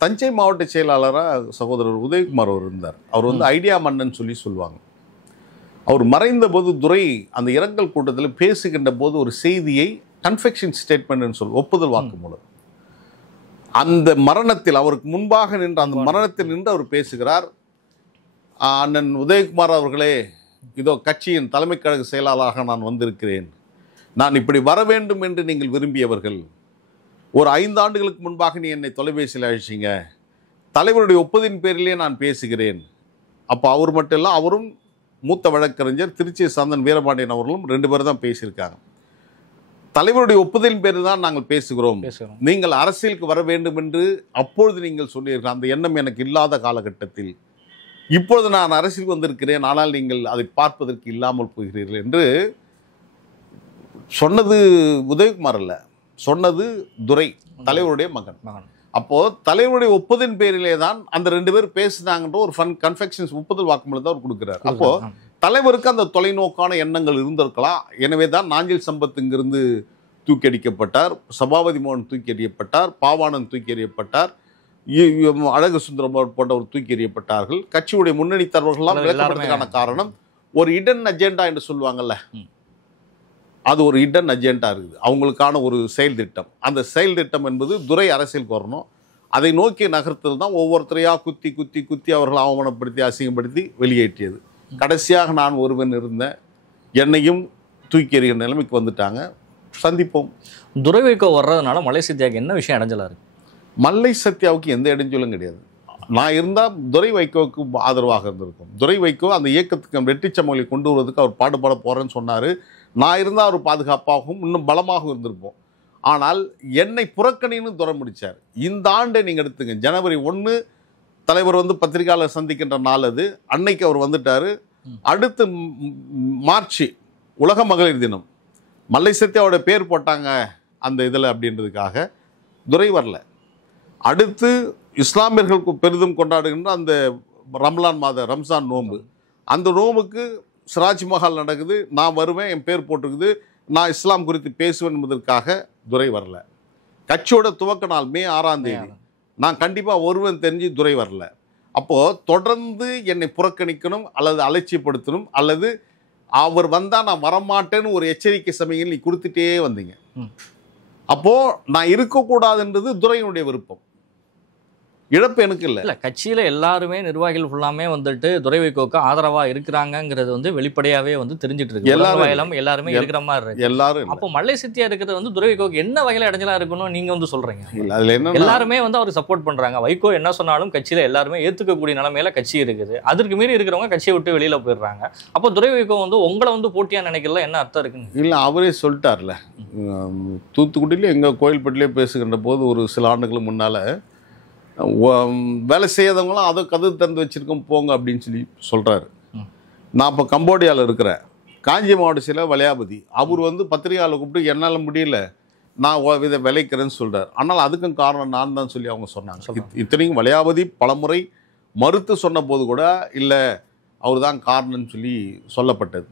தஞ்சை மாவட்ட செயலாளராக சகோதரர் உதயகுமார் அவர் இருந்தார். அவர் வந்து ஐடியா மன்னன் சொல்லி சொல்லுவாங்க. அவர் மறைந்த போது துரை அந்த இரங்கல் கூட்டத்தில் பேசுகின்ற போது ஒரு செய்தியை கன்ஃபெக்ஷன் ஸ்டேட்மெண்ட் சொல்லி ஒப்புதல் வாக்குமூலம், அந்த மரணத்தில் அவருக்கு முன்பாக நின்று அந்த மரணத்தில் நின்று அவர் பேசுகிறார். அண்ணன் உதயகுமார் அவர்களே, இதோ கட்சியின் தலைமை கழக செயலாளராக நான் வந்திருக்கிறேன். நான் இப்படி வர வேண்டும் என்று நீங்கள் விரும்பியவர்கள், ஒரு 5 ஆண்டுகளுக்கு முன்பாக நீ என்னை தொலைபேசியில் அழைச்சிங்க, தலைவருடைய ஒப்புதலின் பேரிலே நான் பேசுகிறேன். அப்போ அவர் மட்டும் இல்லை, அவரும் மூத்த வழக்கறிஞர் திருச்சி சந்தன் வீரபாண்டியன் அவர்களும் 2 பேர் தான் பேசியிருக்காங்க. தலைவருடைய ஒப்புதலின் பேரில் தான் நாங்கள் பேசுகிறோம், நீங்கள் அரசியலுக்கு வர வேண்டும் என்று அப்பொழுது நீங்கள் சொன்னீர்கள். அந்த எண்ணம் எனக்கு இல்லாத காலகட்டத்தில் இப்பொழுது நான் அரசியலுக்கு வந்திருக்கிறேன், ஆனால் நீங்கள் அதை பார்ப்பதற்கு இல்லாமல் போகிறீர்கள் என்று சொன்னது உதயகுமார் அல்ல, சொன்னது துரை, தலைவருடைய மகன். அப்போது தலைவருடைய ஒப்புதலின் பேரிலே தான் அந்த 2 பேர் பேசினாங்கன்ற ஒரு கன்ஃபெக்ஷன்ஸ் ஒப்புதல் வாக்குமூலத்தை அவர் கொடுக்குறாரு. அப்போது தலைவருக்கு அந்த தொலைநோக்கான எண்ணங்கள் இருந்திருக்கலாம். எனவே தான் நாஞ்சில் சம்பத் இங்கிருந்து தூக்கி சபாபதி மோகன் தூக்கி எறியப்பட்டார், பாவானந்த் தூக்கி எறியப்பட்டார், அழகு சுந்தரம் போன்றவர் தூக்கி எறியப்பட்டார்கள். கட்சியுடைய முன்னணி தலைவர்கள்லாம் விலக்கப்படுறதுக்கான காரணம் ஒரு இடன் அஜெண்டா என்று சொல்லுவாங்கல்ல, அது ஒரு இடன் அஜெண்டா இருக்குது. அவங்களுக்கான ஒரு செயல் திட்டம். அந்த செயல் திட்டம் என்பது துரை அரசியலுக்கு வரணும். அதை நோக்கி நகர்த்தல் தான் ஒவ்வொருத்தரையா குத்தி குத்தி குத்தி அவர்கள் அவமானப்படுத்தி அசிங்கப்படுத்தி வெளியேற்றியது. கடைசியாக நான் ஒருவன் இருந்தேன், என்னையும் தூக்கி எறிகிற நிலைமைக்கு வந்துட்டாங்க. சந்திப்போம். துரை வைகோ வர்றதுனால மலை சத்யாவுக்கு என்ன விஷயம் இடைஞ்சலா இருக்கு? மல்லை சத்யாவுக்கு எந்த இடைஞ்சலும் கிடையாது. நான் இருந்தால் துரை வைகோவுக்கு ஆதரவாக இருந்திருக்கும். துரை வைகோ அந்த இயக்கத்துக்கு வெற்றி சமூகங்களை கொண்டு வருவதற்கு அவர் பாடுபட போகிறேன்னு சொன்னார். நான் இருந்தால் அவர் பாதுகாப்பாகவும் இன்னும் பலமாகவும் இருந்திருப்போம். ஆனால் என்னை புறக்கணின்னு துரை முடித்தார். இந்த ஆண்டை நீங்கள் எடுத்துங்க, ஜனவரி 1 தலைவர் பத்திரிகையாளர் சந்திக்கின்ற நாள் அது. அன்னைக்கு அவர் வந்துட்டார். அடுத்து மார்ச் உலக மகளிர் தினம், மல்லை சத்யாவோட பேர் போட்டாங்க அந்த இதில் அப்படின்றதுக்காக துரை வரல. அடுத்து இஸ்லாமியர்களுக்கு பெரிதும் கொண்டாடுகின்ற அந்த ரம்ஜான் நோன்பு, அந்த நோம்புக்கு சிராஜ் மஹால் நடக்குது, நான் வருவேன், என் பேர் போட்டிருக்குது, நான் இஸ்லாம் குறித்து பேசுவேன் என்பதற்காக துரை வரல. கட்சியோட துவக்க நாள் மே 6ஆம் தேதி, நான் கண்டிப்பாக ஒருவன் தெரிஞ்சு துரை வரல. அப்போது தொடர்ந்து என்னை புறக்கணிக்கணும் அல்லது அலட்சியப்படுத்தணும், அல்லது அவர் வந்தால் நான் வரமாட்டேன்னு ஒரு எச்சரிக்கை சமயங்கள் நீ கொடுத்துட்டே வந்தீங்க. அப்போது நான் இருக்கக்கூடாதுன்றது துரையினுடைய விருப்பம். இழப்பு எனக்கு இல்லை. கட்சியில் எல்லாருமே நிர்வாகிகள் ஃபுல்லாமே துரை வைகோவுக்கு ஆதரவாக இருக்கிறாங்கிறது வெளிப்படையாகவே தெரிஞ்சிட்டு இருக்கு. எல்லாருமே இருக்கிற மாதிரி இருக்கு. எல்லாரும் அப்போ மல்லை சத்யா இருக்கிறது துரை வைகோவுக்கு என்ன வகையில் இடைஞ்சலா இருக்கணும் நீங்க சொல்றீங்க? எல்லாருமே அவர் சப்போர்ட் பண்றாங்க. வைகோ என்ன சொன்னாலும் கட்சியில எல்லாருமே ஏத்துக்கக்கூடிய நிலைமையில கட்சி இருக்குது. அதற்கு மீறி இருக்கிறவங்க கட்சியை விட்டு வெளியில போயிடுறாங்க. அப்போ துரை வைகோ உங்களை போட்டியா நினைக்கல, என்ன அர்த்தம் இருக்குன்னு? இல்லை, அவரே சொல்லிட்டார்ல. தூத்துக்குடியில எங்க கோயில்பட்டிலே பேசுகின்ற போது ஒரு சில ஆண்டுகளுக்கு முன்னால வேலை செய்யாதவங்களாம் அதை கதவு திறந்து வச்சிருக்கோம் போங்க அப்படின்னு சொல்கிறாரு. நான் இப்போ கம்போடியாவில் இருக்கிறேன். காஞ்சி மாவட்டத்தில் வளையாபதி அவர் பத்திரிகையாளர் கூப்பிட்டு என்னால் முடியல, நான் இதை விளைக்கிறேன்னு சொல்கிறார். ஆனால் அதுக்கும் காரணம் நான் தான் சொல்லி அவங்க சொன்னாங்க. இத்தனைக்கும் வளையாபதி பலமுறை மறுத்து சொன்ன போது கூட இல்லை அவர் தான் காரணம்னு சொல்லப்பட்டது.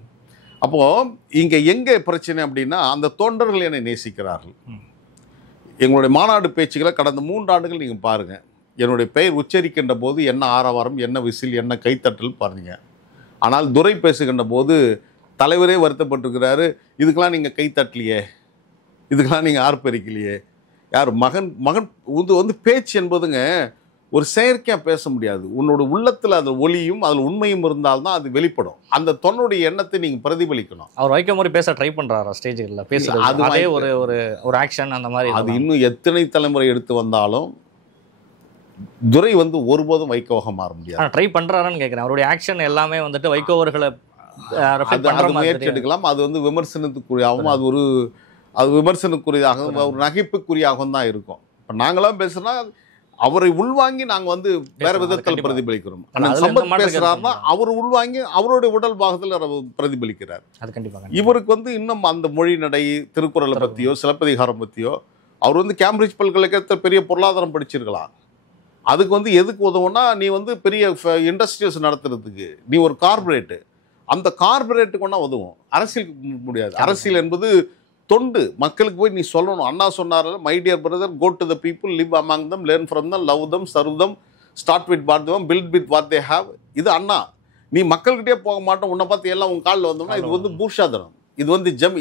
அப்போது இங்கே எங்கே பிரச்சனை அப்படின்னா, அந்த தொண்டர்கள் என்னை நேசிக்கிறார்கள். எங்களுடைய மாநாடு பேச்சுக்களை கடந்த 3 ஆண்டுகள் நீங்கள் பாருங்கள், என்னுடைய பெயர் உச்சரிக்கின்ற போது என்ன ஆரவாரம், என்ன விசில், என்ன கைத்தட்டல் பாருங்க. ஆனால் துரை பேசுகின்ற போது தலைவரே வருத்தப்பட்டிருக்கிறாரு, இதுக்கெல்லாம் நீங்கள் கைத்தட்டலையே, இதுக்கெல்லாம் நீங்கள் ஆர்ப்பரிக்கலையே. யார் மகன் பேச்சு என்பதுங்க ஒரு செயற்கையாக பேச முடியாது. உன்னோட உள்ளத்தில் அதில் ஒளியும் அதில் உண்மையும் இருந்தால்தான் அது வெளிப்படும். அந்த தொன்னுடைய எண்ணத்தை நீங்கள் பிரதிபலிக்கணும். அவர் வைக்க மாதிரி பேச ட்ரை பண்ணுறாரா ஸ்டேஜில் பேசுறது? அதே ஒரு ஆக்ஷன் அந்த மாதிரி அது இன்னும் எத்தனை தலைமுறை எடுத்து வந்தாலும் துரை ஒருபோதும் வைகோவாக மாற முடியாது. ட்ரை பண்றாரான்னு கேட்குறேன். அவருடைய ஆக்ஷன் எல்லாமே வைகோவர்களை முயற்சி எடுக்கலாம். அது விமர்சனத்துக்குரியாகவும் அது விமர்சனக்குரியதாகவும் ஒரு நகைப்புக்குரியாகவும் தான் இருக்கும். இப்போ நாங்களாம் பேசுனா அவரை உள்வாங்கி நாங்கள் வேற விதத்தில் பிரதிபலிக்கிறோம். சம்பத் பேசுறாருன்னா அவர் உள்வாங்கி அவருடைய உடல் பாகத்தில் பிரதிபலிக்கிறார். அது கண்டிப்பாக இவருக்கு இன்னும் அந்த மொழி நடை, திருக்குறளை பற்றியோ சிலப்பதிகாரம் பற்றியோ அவர் கேம்பிரிட்ஜ் பல்கலைக்கழகத்தில் பெரிய பொருளாதாரம் படிச்சிருக்கலாம். அதுக்கு எதுக்கு உதவுனா, நீ பெரிய இண்டஸ்ட்ரீஸ் நடத்துறதுக்கு நீ ஒரு கார்பரேட்டு, அந்த கார்பரேட்டுக்கு ஒன்றா உதவும். அரசியலுக்கு முடியாது. அரசியல் என்பது தொண்டு, மக்களுக்கு போய் நீ சொல்லணும். அண்ணா சொன்னார், my dear brother, go to the people, live among them, learn from them, love them, serve them, start with what them, build with what they have. இது அண்ணா. நீ மக்கள்கிட்டே போக மாட்டோம், உன்னை பார்த்து எல்லாம் உன் காலில் வந்தோம்னா இது பூர்ஷாதனம்,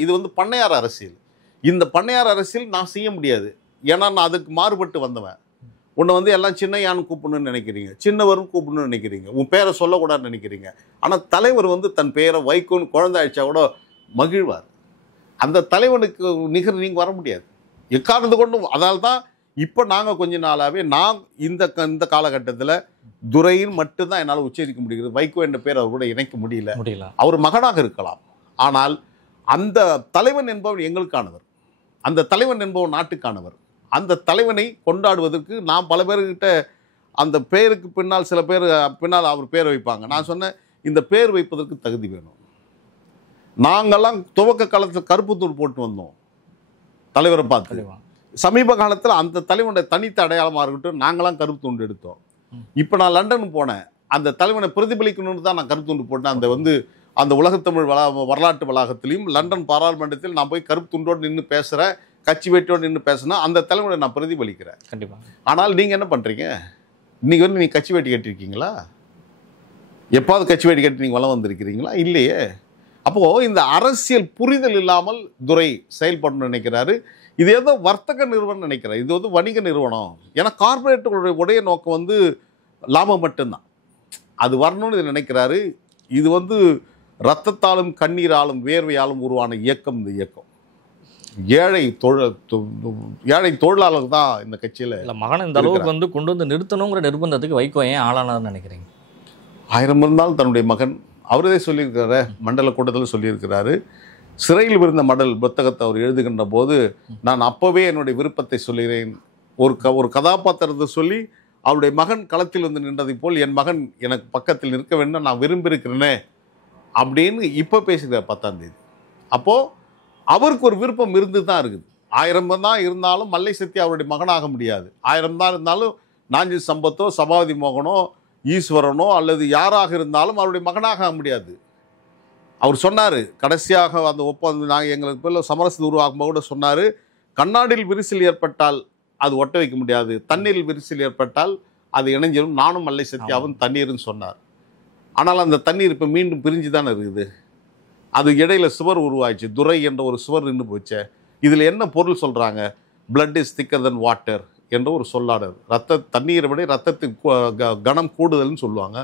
இது பண்ணையார் அரசியல். இந்த பண்ணையார் அரசியல் நான் செய்ய முடியாது. ஏன்னா நான் அதுக்கு மாறுபட்டு வந்தவன். உன்னை எல்லாம் சின்ன யான்னு கூப்பிடணும்னு நினைக்கிறீங்க, சின்னவரும் கூப்பிடணும்னு நினைக்கிறீங்க, உன் பேரை சொல்லக்கூடாதுன்னு நினைக்கிறீங்க. ஆனால் தலைவர் தன் பேரை வைக்கோன்னு குழந்தை ஆயிடுச்சா கூட மகிழ்வார். அந்த தலைவனுக்கு நிகர் நீங்கள் வர முடியாது எக்காரணத்து கொண்டும். அதனால தான் இப்போ நாங்கள் கொஞ்ச நாளாகவே நான் இந்த காலகட்டத்தில் துரையின் மட்டும்தான் என்னால் உச்சரிக்க முடிகிறது. வைகோ என்ற பேர் அவர் கூட இணைக்க முடியல. அவர் மகனாக இருக்கலாம், ஆனால் அந்த தலைவன் என்பவர் எங்களுக்கானவர், அந்த தலைவன் என்பவர் நாட்டுக்கானவர். அந்த தலைவனை கொண்டாடுவதற்கு நான் பல பேர்கிட்ட அந்த பேருக்கு பின்னால் சில பேர் பின்னால் அவர் பேர் வைப்பாங்க. நான் சொன்னேன், இந்த பேர் வைப்பதற்கு தகுதி வேணும். நாங்கள்லாம் துவக்க காலத்தில் கருப்பு தூள் போட்டு வந்தோம் தலைவரை பார்த்து. சமீப காலத்தில் அந்த தலைவனுடைய தனித்த அடையாளமாக இருக்கட்டும் நாங்களாம் கருப்பு துண்டு எடுத்தோம். இப்போ நான் லண்டன் போனேன், அந்த தலைவனை பிரதிபலிக்கணும்னு தான் நான் கருப்பு துண்டு போட்டேன். அந்த அந்த உலகத்தமிழ் வரலாற்று வளாகத்திலையும் லண்டன் பாராளுமன்றத்தில் நான் போய் கருப்பு துண்டோடு நின்று பேசுகிறேன், கட்சி வேட்டியோடு நின்று பேசுனா அந்த தலைமுறை நான் பிரதிபலிக்கிறேன். கண்டிப்பாக. ஆனால் நீங்கள் என்ன பண்ணுறீங்க? இன்னைக்கு வந்து நீங்கள் கட்சி வேட்டி கட்டியிருக்கீங்களா? எப்பாவது கட்சி வேட்டி கட்டி நீங்கள் வளம் வந்திருக்கிறீங்களா? இல்லையே. அப்போது இந்த அரசியல் புரிதல் இல்லாமல் துரை செயல்படணும்னு நினைக்கிறாரு. இது ஏதோ வர்த்தக நிறுவனம் நினைக்கிறார், இது வந்து வணிக நிறுவனம். ஏன்னா கார்பரேட்டுகளுடைய உடைய நோக்கம் வந்து லாபம் மட்டும்தான், அது வரணும்னு இது நினைக்கிறாரு. இது வந்து ரத்தத்தாலும் கண்ணீராலும் வேர்வையாலும் உருவான இயக்கம். இந்த இயக்கம் ஏழை தொழிலாளர் தான் இந்த கட்சியில். இல்லை மகன் இந்த அளவுக்கு வந்து கொண்டு வந்து நிறுத்தணுங்கிற நிர்பந்தத்துக்கு வைகோ ஏன் ஆளானார்னு நினைக்கிறீங்க? 1000 இருந்தாலும் தன்னுடைய மகன் அவரே சொல்லியிருக்கிறாரு, மண்டல கூட்டத்தில் சொல்லியிருக்கிறாரு. சிறையில் விருந்த மடல் புத்தகத்தை அவர் எழுதுகின்ற போது நான் அப்போவே என்னுடைய விருப்பத்தை சொல்லுகிறேன். ஒரு கதாபாத்திரத்தை சொல்லி அவருடைய மகன் களத்தில் வந்து நின்றதை போல் என் மகன் எனக்கு பக்கத்தில் நிற்க வேண்டும் நான் விரும்பியிருக்கிறேனே அப்படின்னு இப்போ பேசுகிறார் 10ஆம் தேதி. அப்போது அவருக்கு ஒரு விருப்பம் இருந்து தான் இருக்குது. 1000 தான் இருந்தாலும் மல்லை சத்யா அவருடைய மகனாக முடியாது. 1000 தான் இருந்தாலும் நாஞ்சி சம்பத்தோ சபாபதி மோகனோ ஈஸ்வரனோ அல்லது யாராக இருந்தாலும் அவருடைய மகனாக முடியாது. அவர் சொன்னார் கடைசியாக அந்த ஒப்பந்தம் நாங்கள் எங்களுக்கு போல சமரசத்தை உருவாக்கும்போது கூட சொன்னார், கண்ணாடியில் விரிசல் ஏற்பட்டால் அது ஒட்ட வைக்க முடியாது, தண்ணீரில் விரிசல் ஏற்பட்டால் அது இணைஞ்சிடும், நானும் மல்லை சத்யாவும் தண்ணீர்னு சொன்னார். ஆனால் அந்த தண்ணீர் இப்போ மீண்டும் பிரிஞ்சு தானே இருக்குது. அது இடையில சுவர் உருவாயிடுச்சு, துரை என்ற ஒரு சுவர் நின்று போச்சு. இதில் என்ன பொருள் சொல்கிறாங்க? பிளட் இஸ் திக்கர் தென் வாட்டர் என்ற ஒரு சொல்லாடர். தண்ணீரை விட ரத்தத்தின் கனம் கூடுதல்னு சொல்லுவாங்க.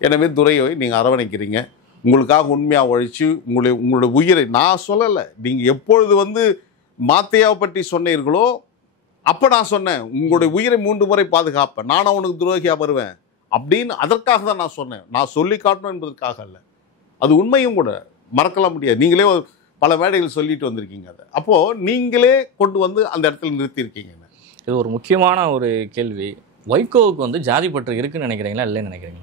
எனவே துரையை நீங்கள் அரவணைக்கிறீங்க, உங்களுக்காக உண்மையாக உழைச்சி உங்களுடைய உயிரை நான் சொல்லலை, நீங்கள் எப்பொழுது வந்து மாத்தையாவை பற்றி சொன்னீர்களோ அப்போ நான் சொன்னேன் உங்களுடைய உயிரை 3 முறை பாதுகாப்பேன், நான் அவனுக்கு துரோகியாக வருவேன் அப்படின்னு. அதற்காக தான் நான் சொன்னேன், நான் சொல்லி காட்டணும் என்பதற்காக அல்ல. அது உண்மையும் கூட, மறக்கலாம் முடியாது. நீங்களே பல வேலைகள் சொல்லிட்டு வந்திருக்கீங்க. அதை அப்போது நீங்களே கொண்டு வந்து அந்த இடத்துல நிறுத்தியிருக்கீங்க. இது ஒரு முக்கியமான ஒரு கேள்வி. வைகோவுக்கு வந்து ஜாதி பற்று இருக்குன்னு நினைக்கிறீங்களா இல்லைன்னு நினைக்கிறீங்க?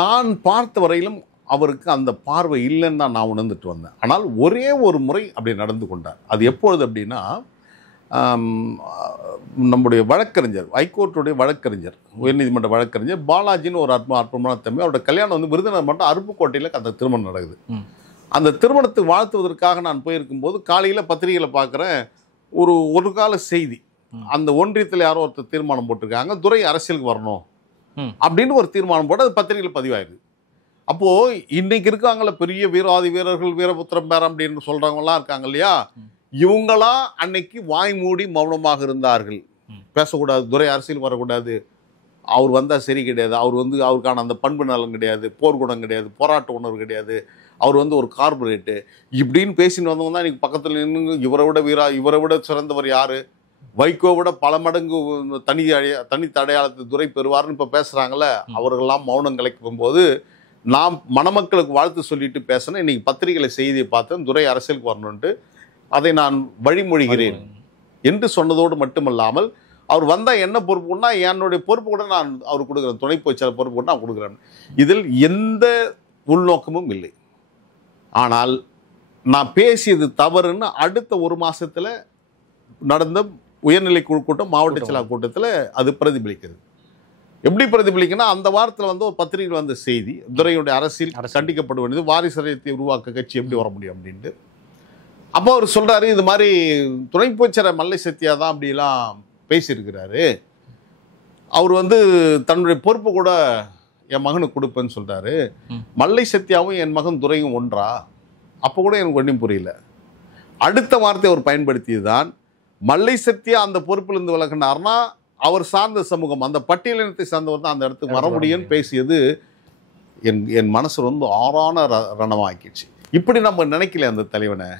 நான் பார்த்த வரையிலும் அவருக்கு அந்த பார்வை இல்லைன்னு தான் நான் உணர்ந்துட்டு வந்தேன். ஆனால் ஒரே ஒரு முறை அப்படி நடந்து கொண்டார். அது எப்பொழுது அப்படின்னா, நம்முடைய வழக்கறிஞர், ஹைகோர்ட்டுடைய வழக்கறிஞர், உயர்நீதிமன்ற வழக்கறிஞர் பாலாஜின்னு ஒரு அற்புதமான தம்பி, அவருடைய கல்யாணம் வந்து விருதுநகர் மட்டும் அருப்புக்கோட்டையில் அந்த திருமணம் நடக்குது. அந்த திருமணத்தை வாழ்த்துவதற்காக நான் போயிருக்கும்போது காலையில் பத்திரிகையில் பார்க்குறேன் ஒரு கால செய்தி. அந்த ஒன்றியத்தில் யாரோ ஒருத்தர் தீர்மானம் போட்டிருக்காங்க, துரை அரசியலுக்கு வரணும் அப்படின்னு ஒரு தீர்மானம் போட்டு அது பத்திரிகையில் பதிவாயிருக்கு. அப்போது இன்னைக்கு இருக்காங்கள பெரிய வீராதி வீரர்கள், வீரபுத்திரம் பேரம் அப்படின்னு சொல்கிறவங்களாம் இருக்காங்க இல்லையா, இவங்களா அன்னைக்கு வாய் மூடி மௌனமாக இருந்தார்கள். பேசக்கூடாது, துரை அரசியல் வரக்கூடாது, அவர் வந்தால் சரி கிடையாது, அவர் வந்து அவருக்கான அந்த பண்பு நலம் கிடையாது, போர்க்குணம் கிடையாது, போராட்ட உணர்வு கிடையாது, அவர் வந்து ஒரு கார்பரேட்டு இப்படின்னு பேசின்னு வந்தவங்க தான் இன்றைக்கி பக்கத்தில் நின்று இவரை விட சிறந்தவர் யார், வைகோ விட பல மடங்கு தனி அடையாளத்தை துரை பெறுவார்னு இப்போ பேசுகிறாங்கள, அவர்களெல்லாம் மௌனம் கலைக்கும் போது நான் மணமக்களுக்கு வாழ்த்து சொல்லிட்டு பேசினேன். இன்றைக்கி பத்திரிகையில் செய்தியை பார்த்தேன், துரை அரசியலுக்கு வரணுன்ட்டு, அதை நான் வழிமொழிகிறேன் என்று சொன்னதோடு மட்டுமல்லாமல் அவர் வந்தால் என்ன பொறுப்புன்னா என்னுடைய பொறுப்பு கூட நான் அவர் கொடுக்குறேன், துணை பொதுச்செயலாளர் பொறுப்பு கூட நான் கொடுக்குறேன். இதில் எந்த உள்நோக்கமும் இல்லை. ஆனால் நான் பேசியது தவறுன்னு அடுத்த 1 மாதத்தில் நடந்த உயர்நிலை குழு கூட்டம், மாவட்ட செயலாளர் கூட்டத்தில் அது பிரதிபலிக்கிறது. எப்படி பிரதிபலிக்குன்னா, அந்த வாரத்தில் வந்து ஒரு பத்திரிகையில் வந்த செய்தி, துரையுடைய அரசியல் கண்டிக்கப்பட வேண்டியது, வாரிசு உருவாக்க கட்சி எப்படி வர முடியும் அப்படின்ட்டு. அப்போ அவர் சொல்கிறாரு, இது மாதிரி துணை பொதுச்செயலாளர் மல்லை சத்யா தான் அப்படிலாம் பேசியிருக்கிறாரு, அவர் வந்து தன்னுடைய பொறுப்பு கூட என் மகனுக்கு கொடுப்பேன்னு சொல்கிறாரு. மல்லை சத்யாவும் என் மகன் துரையும் ஒன்றா? அப்போ கூட எனக்கு ஒன்றும் புரியல. அடுத்த வார்த்தை அவர் பயன்படுத்தியது தான், மல்லை சத்யா அந்த பொறுப்பிலிருந்து விலகினார்னா அவர் சார்ந்த சமூகம், அந்த பட்டியலினத்தை சார்ந்தவர் தான் அந்த இடத்துக்கு வர முடியும்னு பேசியது என் மனசு ரொம்ப ஆறான ரணமாக்கிடுச்சு. இப்படி நம்ம நினைக்கல அந்த தலைவனை,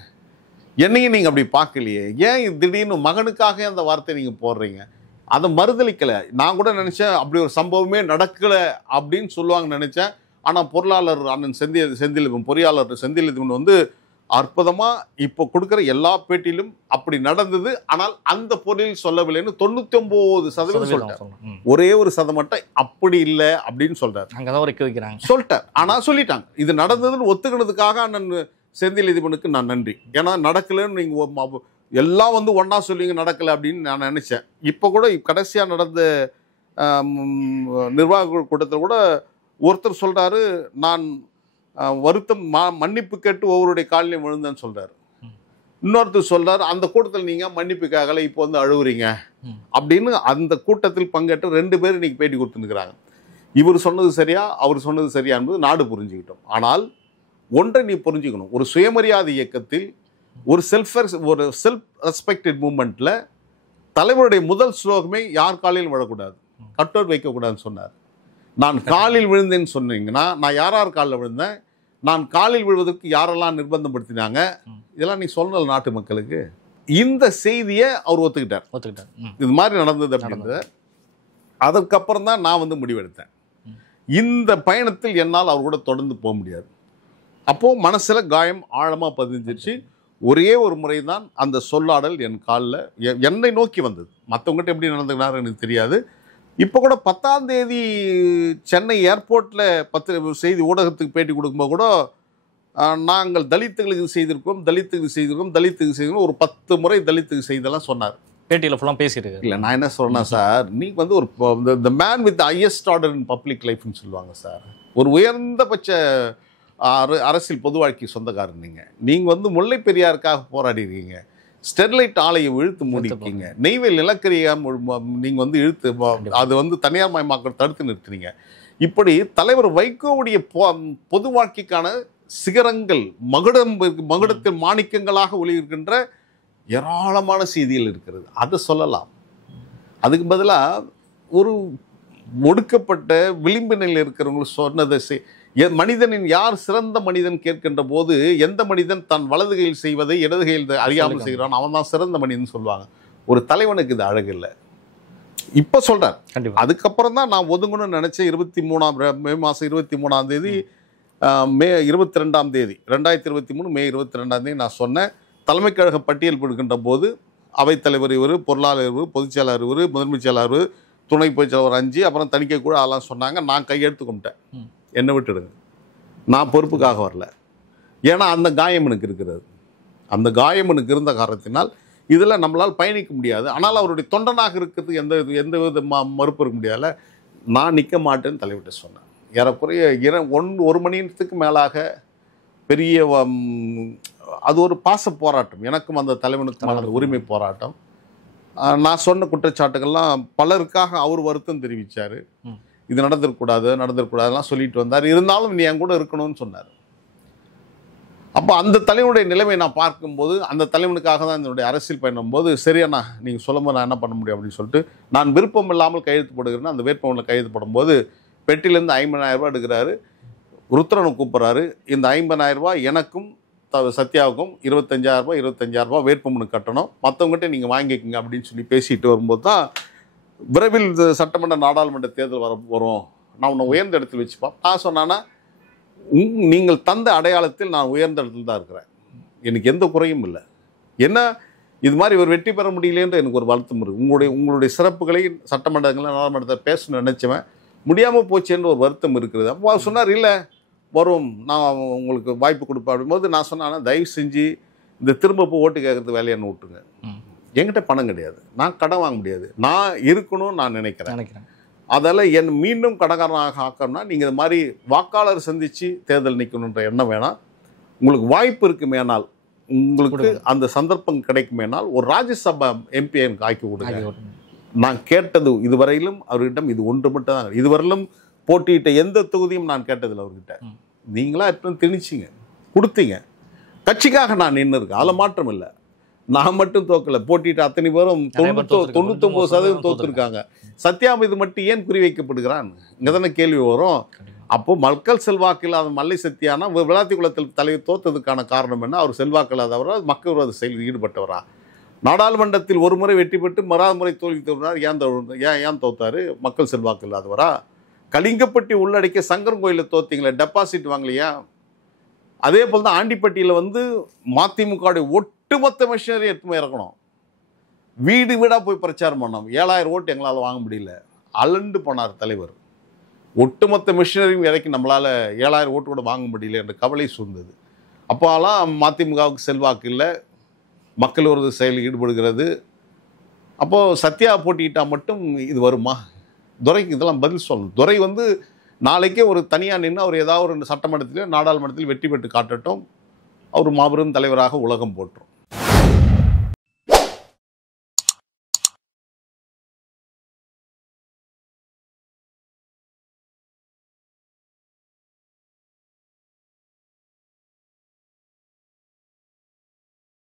என்னையும் நீங்கள் அப்படி பார்க்கலையே, ஏன் திடீர்னு மகனுக்காக அந்த வார்த்தை நீங்கள் போடுறீங்க? அதை மறுதளிக்கலை. நான் கூட நினச்சேன் அப்படி ஒரு சம்பவமே நடக்கலை அப்படின்னு சொல்லுவாங்கன்னு நினச்சேன். ஆனால் பொருளாளர் அண்ணன் செந்திலிதன், பொறியாளர் செந்திலிதன் வந்து அற்புதமாக இப்போ கொடுக்குற எல்லா பேட்டியிலும் அப்படி நடந்தது, ஆனால் அந்த பொருளில் சொல்லவில்லைன்னு 99% சொல்லிட்டார். ஒரே ஒரு சதமட்டம் அப்படி இல்லை அப்படின்னு சொல்றாரு. அங்கதான் வரைக்கும் வைக்கிறாங்க சொல்லிட்டார். ஆனால் சொல்லிட்டாங்க இது நடந்ததுன்னு ஒத்துக்கினதுக்காக அண்ணன் செந்திலிதனுக்கு நான் நன்றி. ஏன்னா நடக்கலைன்னு நீங்கள் எல்லாம் வந்து ஒன்றா சொல்லிங்க நடக்கலை அப்படின்னு நான் நினச்சேன். இப்போ கூட கடைசியாக நடந்த நிர்வாக கூட்டத்தில் கூட ஒருத்தர் சொல்கிறாரு, நான் வருத்தம் மன்னிப்பு கேட்டு ஒவ்வொருடைய காலிலையும் விழுந்தேன்னு சொல்றாரு. இன்னொருத்தர் சொல்றாரு, அந்த கூட்டத்தில் நீங்க மன்னிப்புக்காகல இப்போ வந்து அழுவுறீங்க அப்படின்னு. அந்த கூட்டத்தில் பங்கேற்று 2 பேர் இன்னைக்கு பேட்டி கொடுத்துருக்கிறாங்க. இவர் சொன்னது சரியா அவர் சொன்னது சரியா என்பது நாடு புரிஞ்சுக்கிட்டோம். ஆனால் ஒன்றை நீ புரிஞ்சுக்கணும், ஒரு சுயமரியாதை இயக்கத்தில் ஒரு செல்ஃப் ரெஸ்பெக்டட் மூமெண்ட்ல தலைவருடைய முதல் ஸ்லோகமே யார் காலில் விழக்கூடாது, கட்டோர் வைக்கக்கூடாதுன்னு சொன்னார். நான் காலில் விழுந்தேன்னு சொன்னீங்கன்னா நான் யார் காலில் விழுந்தேன், நான் காலில் விழுவதற்கு யாரெல்லாம் நிர்பந்தப்படுத்தினாங்க, இதெல்லாம் நீ சொல்லல நாட்டு மக்களுக்கு. இந்த செய்தியை அவர் ஒத்துக்கிட்டார். இது மாதிரி நடந்தது அப்படின்றத. அதற்கப்புறம் தான் நான் வந்து முடிவெடுத்தேன், இந்த பயணத்தில் என்னால் அவர் கூட தொடர்ந்து போக முடியாது. அப்போ மனசுல காயம் ஆழமா பதிஞ்சிருச்சு. ஒரே ஒரு முறை தான் அந்த சொல்லாடல் என் காலில் என்னை நோக்கி வந்தது. மற்றவங்ககிட்ட எப்படி நடந்துக்கிறாரு எனக்கு தெரியாது. இப்போ கூட 10ஆம் தேதி சென்னை ஏர்போர்ட்டில் செய்தி ஊடகத்துக்கு பேட்டி கொடுக்கும்போது கூட நாங்கள் தலித்துகளுக்கு செய்திருக்கோம், ஒரு 10 முறை தலித்துக்கு செய்தெல்லாம் சொன்னார். பேட்டியில் ஃபுல்லாக பேசிட்டு இல்லை, நான் என்ன சொன்னேன் சார், நீங்கள் வந்து ஒரு the man with highest order in public லைஃப்னு சொல்லுவாங்க சார். ஒரு உயர்ந்தபட்ச அரசியல் பொது வாழ்க்கை சொந்தக்காரர் நீங்கள் வந்து முல்லை பெரியாருக்காக போராடிருக்கீங்க, ஸ்டெர்லைட் ஆலையை இழுத்து மூடிருக்கீங்க, நெய்வேல் நிலக்கரியை நீங்கள் வந்து இழுத்து அது வந்து தனியார் மயமாக்கல் தடுத்து நிறுத்துறீங்க. இப்படி தலைவர் வைகோவுடைய பொது வாழ்க்கைக்கான சிகரங்கள் மகுடத்தில் மாணிக்கங்களாக ஒளிர்கின்ற ஏராளமான செய்திகள் இருக்கிறது. அதை சொல்லலாம். அதுக்கு பதிலாக ஒரு ஒடுக்கப்பட்ட விளிம்பு நிலையில் இருக்கிறவங்க சொன்னதை மனிதனின் யார் சிறந்த மனிதன் கேட்கின்ற போது எந்த மனிதன் தன் வலது கையில் செய்வதை இடது கையில் அறியாமல் செய்கிறான் அவன் தான் சிறந்த மனிதன் சொல்லுவாங்க. ஒரு தலைவனுக்கு இது அழகு இல்லை. இப்போ சொல்றார். அதுக்கப்புறம் தான் நான் ஒதுங்கணும்னு நினைச்சேன். மே மாதம் 23ஆம் தேதி மே 22ஆம் தேதி 2023 மே 22ஆம் தேதி நான் சொன்னேன், தலைமை கழக பட்டியல் கொடுக்கின்ற போது அவைத்தலைவர் இவர், பொருளாளர் இவர், பொதுச் செயலாளர் இவர், முதன்மை செயலாளர் இவர், துணை பொதுச் செயலாளர் 5, அப்புறம் தணிக்கை கூட அதெல்லாம் சொன்னாங்க. நான் கையெழுத்து கும்பிட்டேன், என்னை விட்டுடுங்க, நான் பொறுப்புக்காக வரல. ஏன்னா அந்த காயம் எனக்கு இருக்கிறது. அந்த காயம் எனக்கு இருந்த காரணத்தினால் இதில் நம்மளால் பயணிக்க முடியாது. ஆனால் அவருடைய தொண்டனாக இருக்கிறதுக்கு எந்த வித மறுப்பு இருக்க முடியாதுல. நான் நிற்க மாட்டேன்னு தலைவிட்ட சொன்னேன். ஏறக்குறைய 1 மணி நேரத்துக்கு மேலாக பெரிய அது ஒரு பாச போராட்டம், எனக்கும் அந்த தலைவனுக்குமான உரிமை போராட்டம். நான் சொன்ன குற்றச்சாட்டுகள்லாம் பலருக்காக அவர் வருத்தம் தெரிவித்தார். இது நடந்திருக்கூடாதுலாம் சொல்லிட்டு வந்தார். இருந்தாலும் நீ என் கூட இருக்கணும்னு சொன்னார். அப்போ அந்த தலைவனுடைய நிலைமை நான் பார்க்கும்போது அந்த தலைவனுக்காக தான் என்னுடைய அரசியல் பயணம் போது சரியாண்ணா நீங்கள் சொல்லும்போது நான் என்ன பண்ண முடியும் அப்படின்னு சொல்லிட்டு நான் விருப்பம் இல்லாமல் கையெழுத்து போடுகிறேன்னா அந்த வேட்புமனுவில் கையெழுத்து போடும்போது பெட்டிலேருந்து 50,000 ரூபாய் எடுக்கிறாரு. ருத்ரனை கூப்பிட்றாரு. இந்த 50,000 ரூபாய் எனக்கும் சத்யாவுக்கும் 25,000 ரூபாய் வேட்புமனு கட்டணும், மற்றவங்ககிட்ட நீங்கள் வாங்கிக்கோங்க அப்படின்னு சொல்லி பேசிட்டு வரும்போது தான் விரைவில் சட்டமன்ற நாடாளுமன்ற தேர்தல் வரும், நான் உன்னை உயர்ந்த இடத்தில் வச்சுப்பா. நான் சொன்னான்னா நீங்கள் தந்த அடையாளத்தில் நான் உயர்ந்த இடத்துல தான் இருக்கிறேன், எனக்கு எந்த குறையும் இல்லை. என்ன இது மாதிரி ஒரு வெற்றி பெற முடியலேன்ற எனக்கு ஒரு வருத்தம் இருக்குது. உங்களுடைய சிறப்புகளை சட்டமன்றங்களில் நாடாளுமன்றத்தை பேசணும்னு நினச்சவன் முடியாமல் போச்சேன்னு ஒரு வருத்தம் இருக்கிறது. அப்போ அவர் சொன்னார், இல்லை வரும், நான் உங்களுக்கு வாய்ப்பு கொடுப்பேன் அப்படிங்கும்போது நான் சொன்னேன், தயவு செஞ்சு இந்த திரும்ப போய் ஓட்டு கேட்குறது வேலையான்னு விட்டுருங்க. என்கிட்ட பணம் கிடையாது, நான் கடன் வாங்க முடியாது, நான் இருக்கணும்னு நான் நினைக்கிறேன். அதில் மீண்டும் கடன்காரனாக ஆக்கணும்னா நீங்கள் இது மாதிரி வாக்காளர் சந்தித்து தேர்தல் நிற்கணுன்ற எண்ணம் வேணாம். உங்களுக்கு வாய்ப்பு இருக்குமேனால், உங்களுக்கு அந்த சந்தர்ப்பம் கிடைக்குமேனால் ஒரு ராஜ்யசபா எம்பி எனக்கு ஆக்கி கொடுங்க. நான் கேட்டது இதுவரையிலும் அவர்கிட்ட இது ஒன்று மட்டும் தான். இதுவரையிலும் போட்டியிட்ட எந்த தொகுதியும் நான் கேட்டதில்லை அவர்கிட்ட. நீங்களா இப்போ திணிச்சிங்க கொடுத்தீங்க, கட்சிக்காக நான் நின்று இருக்கேன், அதில் மாற்றம் இல்லை. நான் மட்டும் தோக்கலை, போட்டிட்டு அத்தனை பேரும் 99% தோத்துருக்காங்க. சத்யா மீது மட்டும் ஏன் குறிவைக்கப்படுகிறான் இங்கே தானே கேள்வி வரும். அப்போ மக்கள் செல்வாக்கு இல்லாத மல்லை சத்யானா விளாத்தி குளத்தில் தலைவர் தோத்ததுக்கான காரணம் என்ன? அவர் செல்வாக்கு இல்லாதவரா, மக்கள் விரோத செயலில் ஈடுபட்டவரா? நாடாளுமன்றத்தில் ஒரு முறை வெற்றி பெற்று மறாத முறை தோல்வி தோன்றார், ஏன் தோத்தாரு? மக்கள் செல்வாக்கு இல்லாதவரா? கலிங்கப்பட்டி உள்ளடக்கிய சங்கரன் கோயிலில் தோத்தீங்களே, டெபாசிட் வாங்கலையா? அதே போல் தான் ஆண்டிப்பட்டியில் வந்து மதிமுகவுடைய ஒட்டுமொத்த மிஷினரி எடுத்து இறக்கணும், வீடு வீடாக போய் பிரச்சாரம் பண்ணோம். 7,000 ஓட்டு எங்களால் வாங்க முடியல, அலண்டு போனார் தலைவர். ஒட்டுமொத்த மிஷினரியும் இறக்கி நம்மளால் 7,000 ஓட்டு கூட வாங்க முடியல என்ற கவலை சூழ்ந்தது. அப்போலாம் மதிமுகவுக்கு செல்வாக்கு இல்லை, மக்கள் ஒரு செயலில் ஈடுபடுகிறது. அப்போது சத்யா போட்டிக்கிட்டால் மட்டும் இது வருமா? துரைக்கு இதெல்லாம் பதில் சொல்லணும். துரை வந்து நாளைக்கே ஒரு தனியாக நின்று அவர் ஏதாவது ஒரு சட்டமன்றத்திலோ நாடாளுமன்றத்தில் வெற்றி பெற்று காட்டட்டும், அவர் மாபெரும் தலைவராக உலகம் போற்றும்.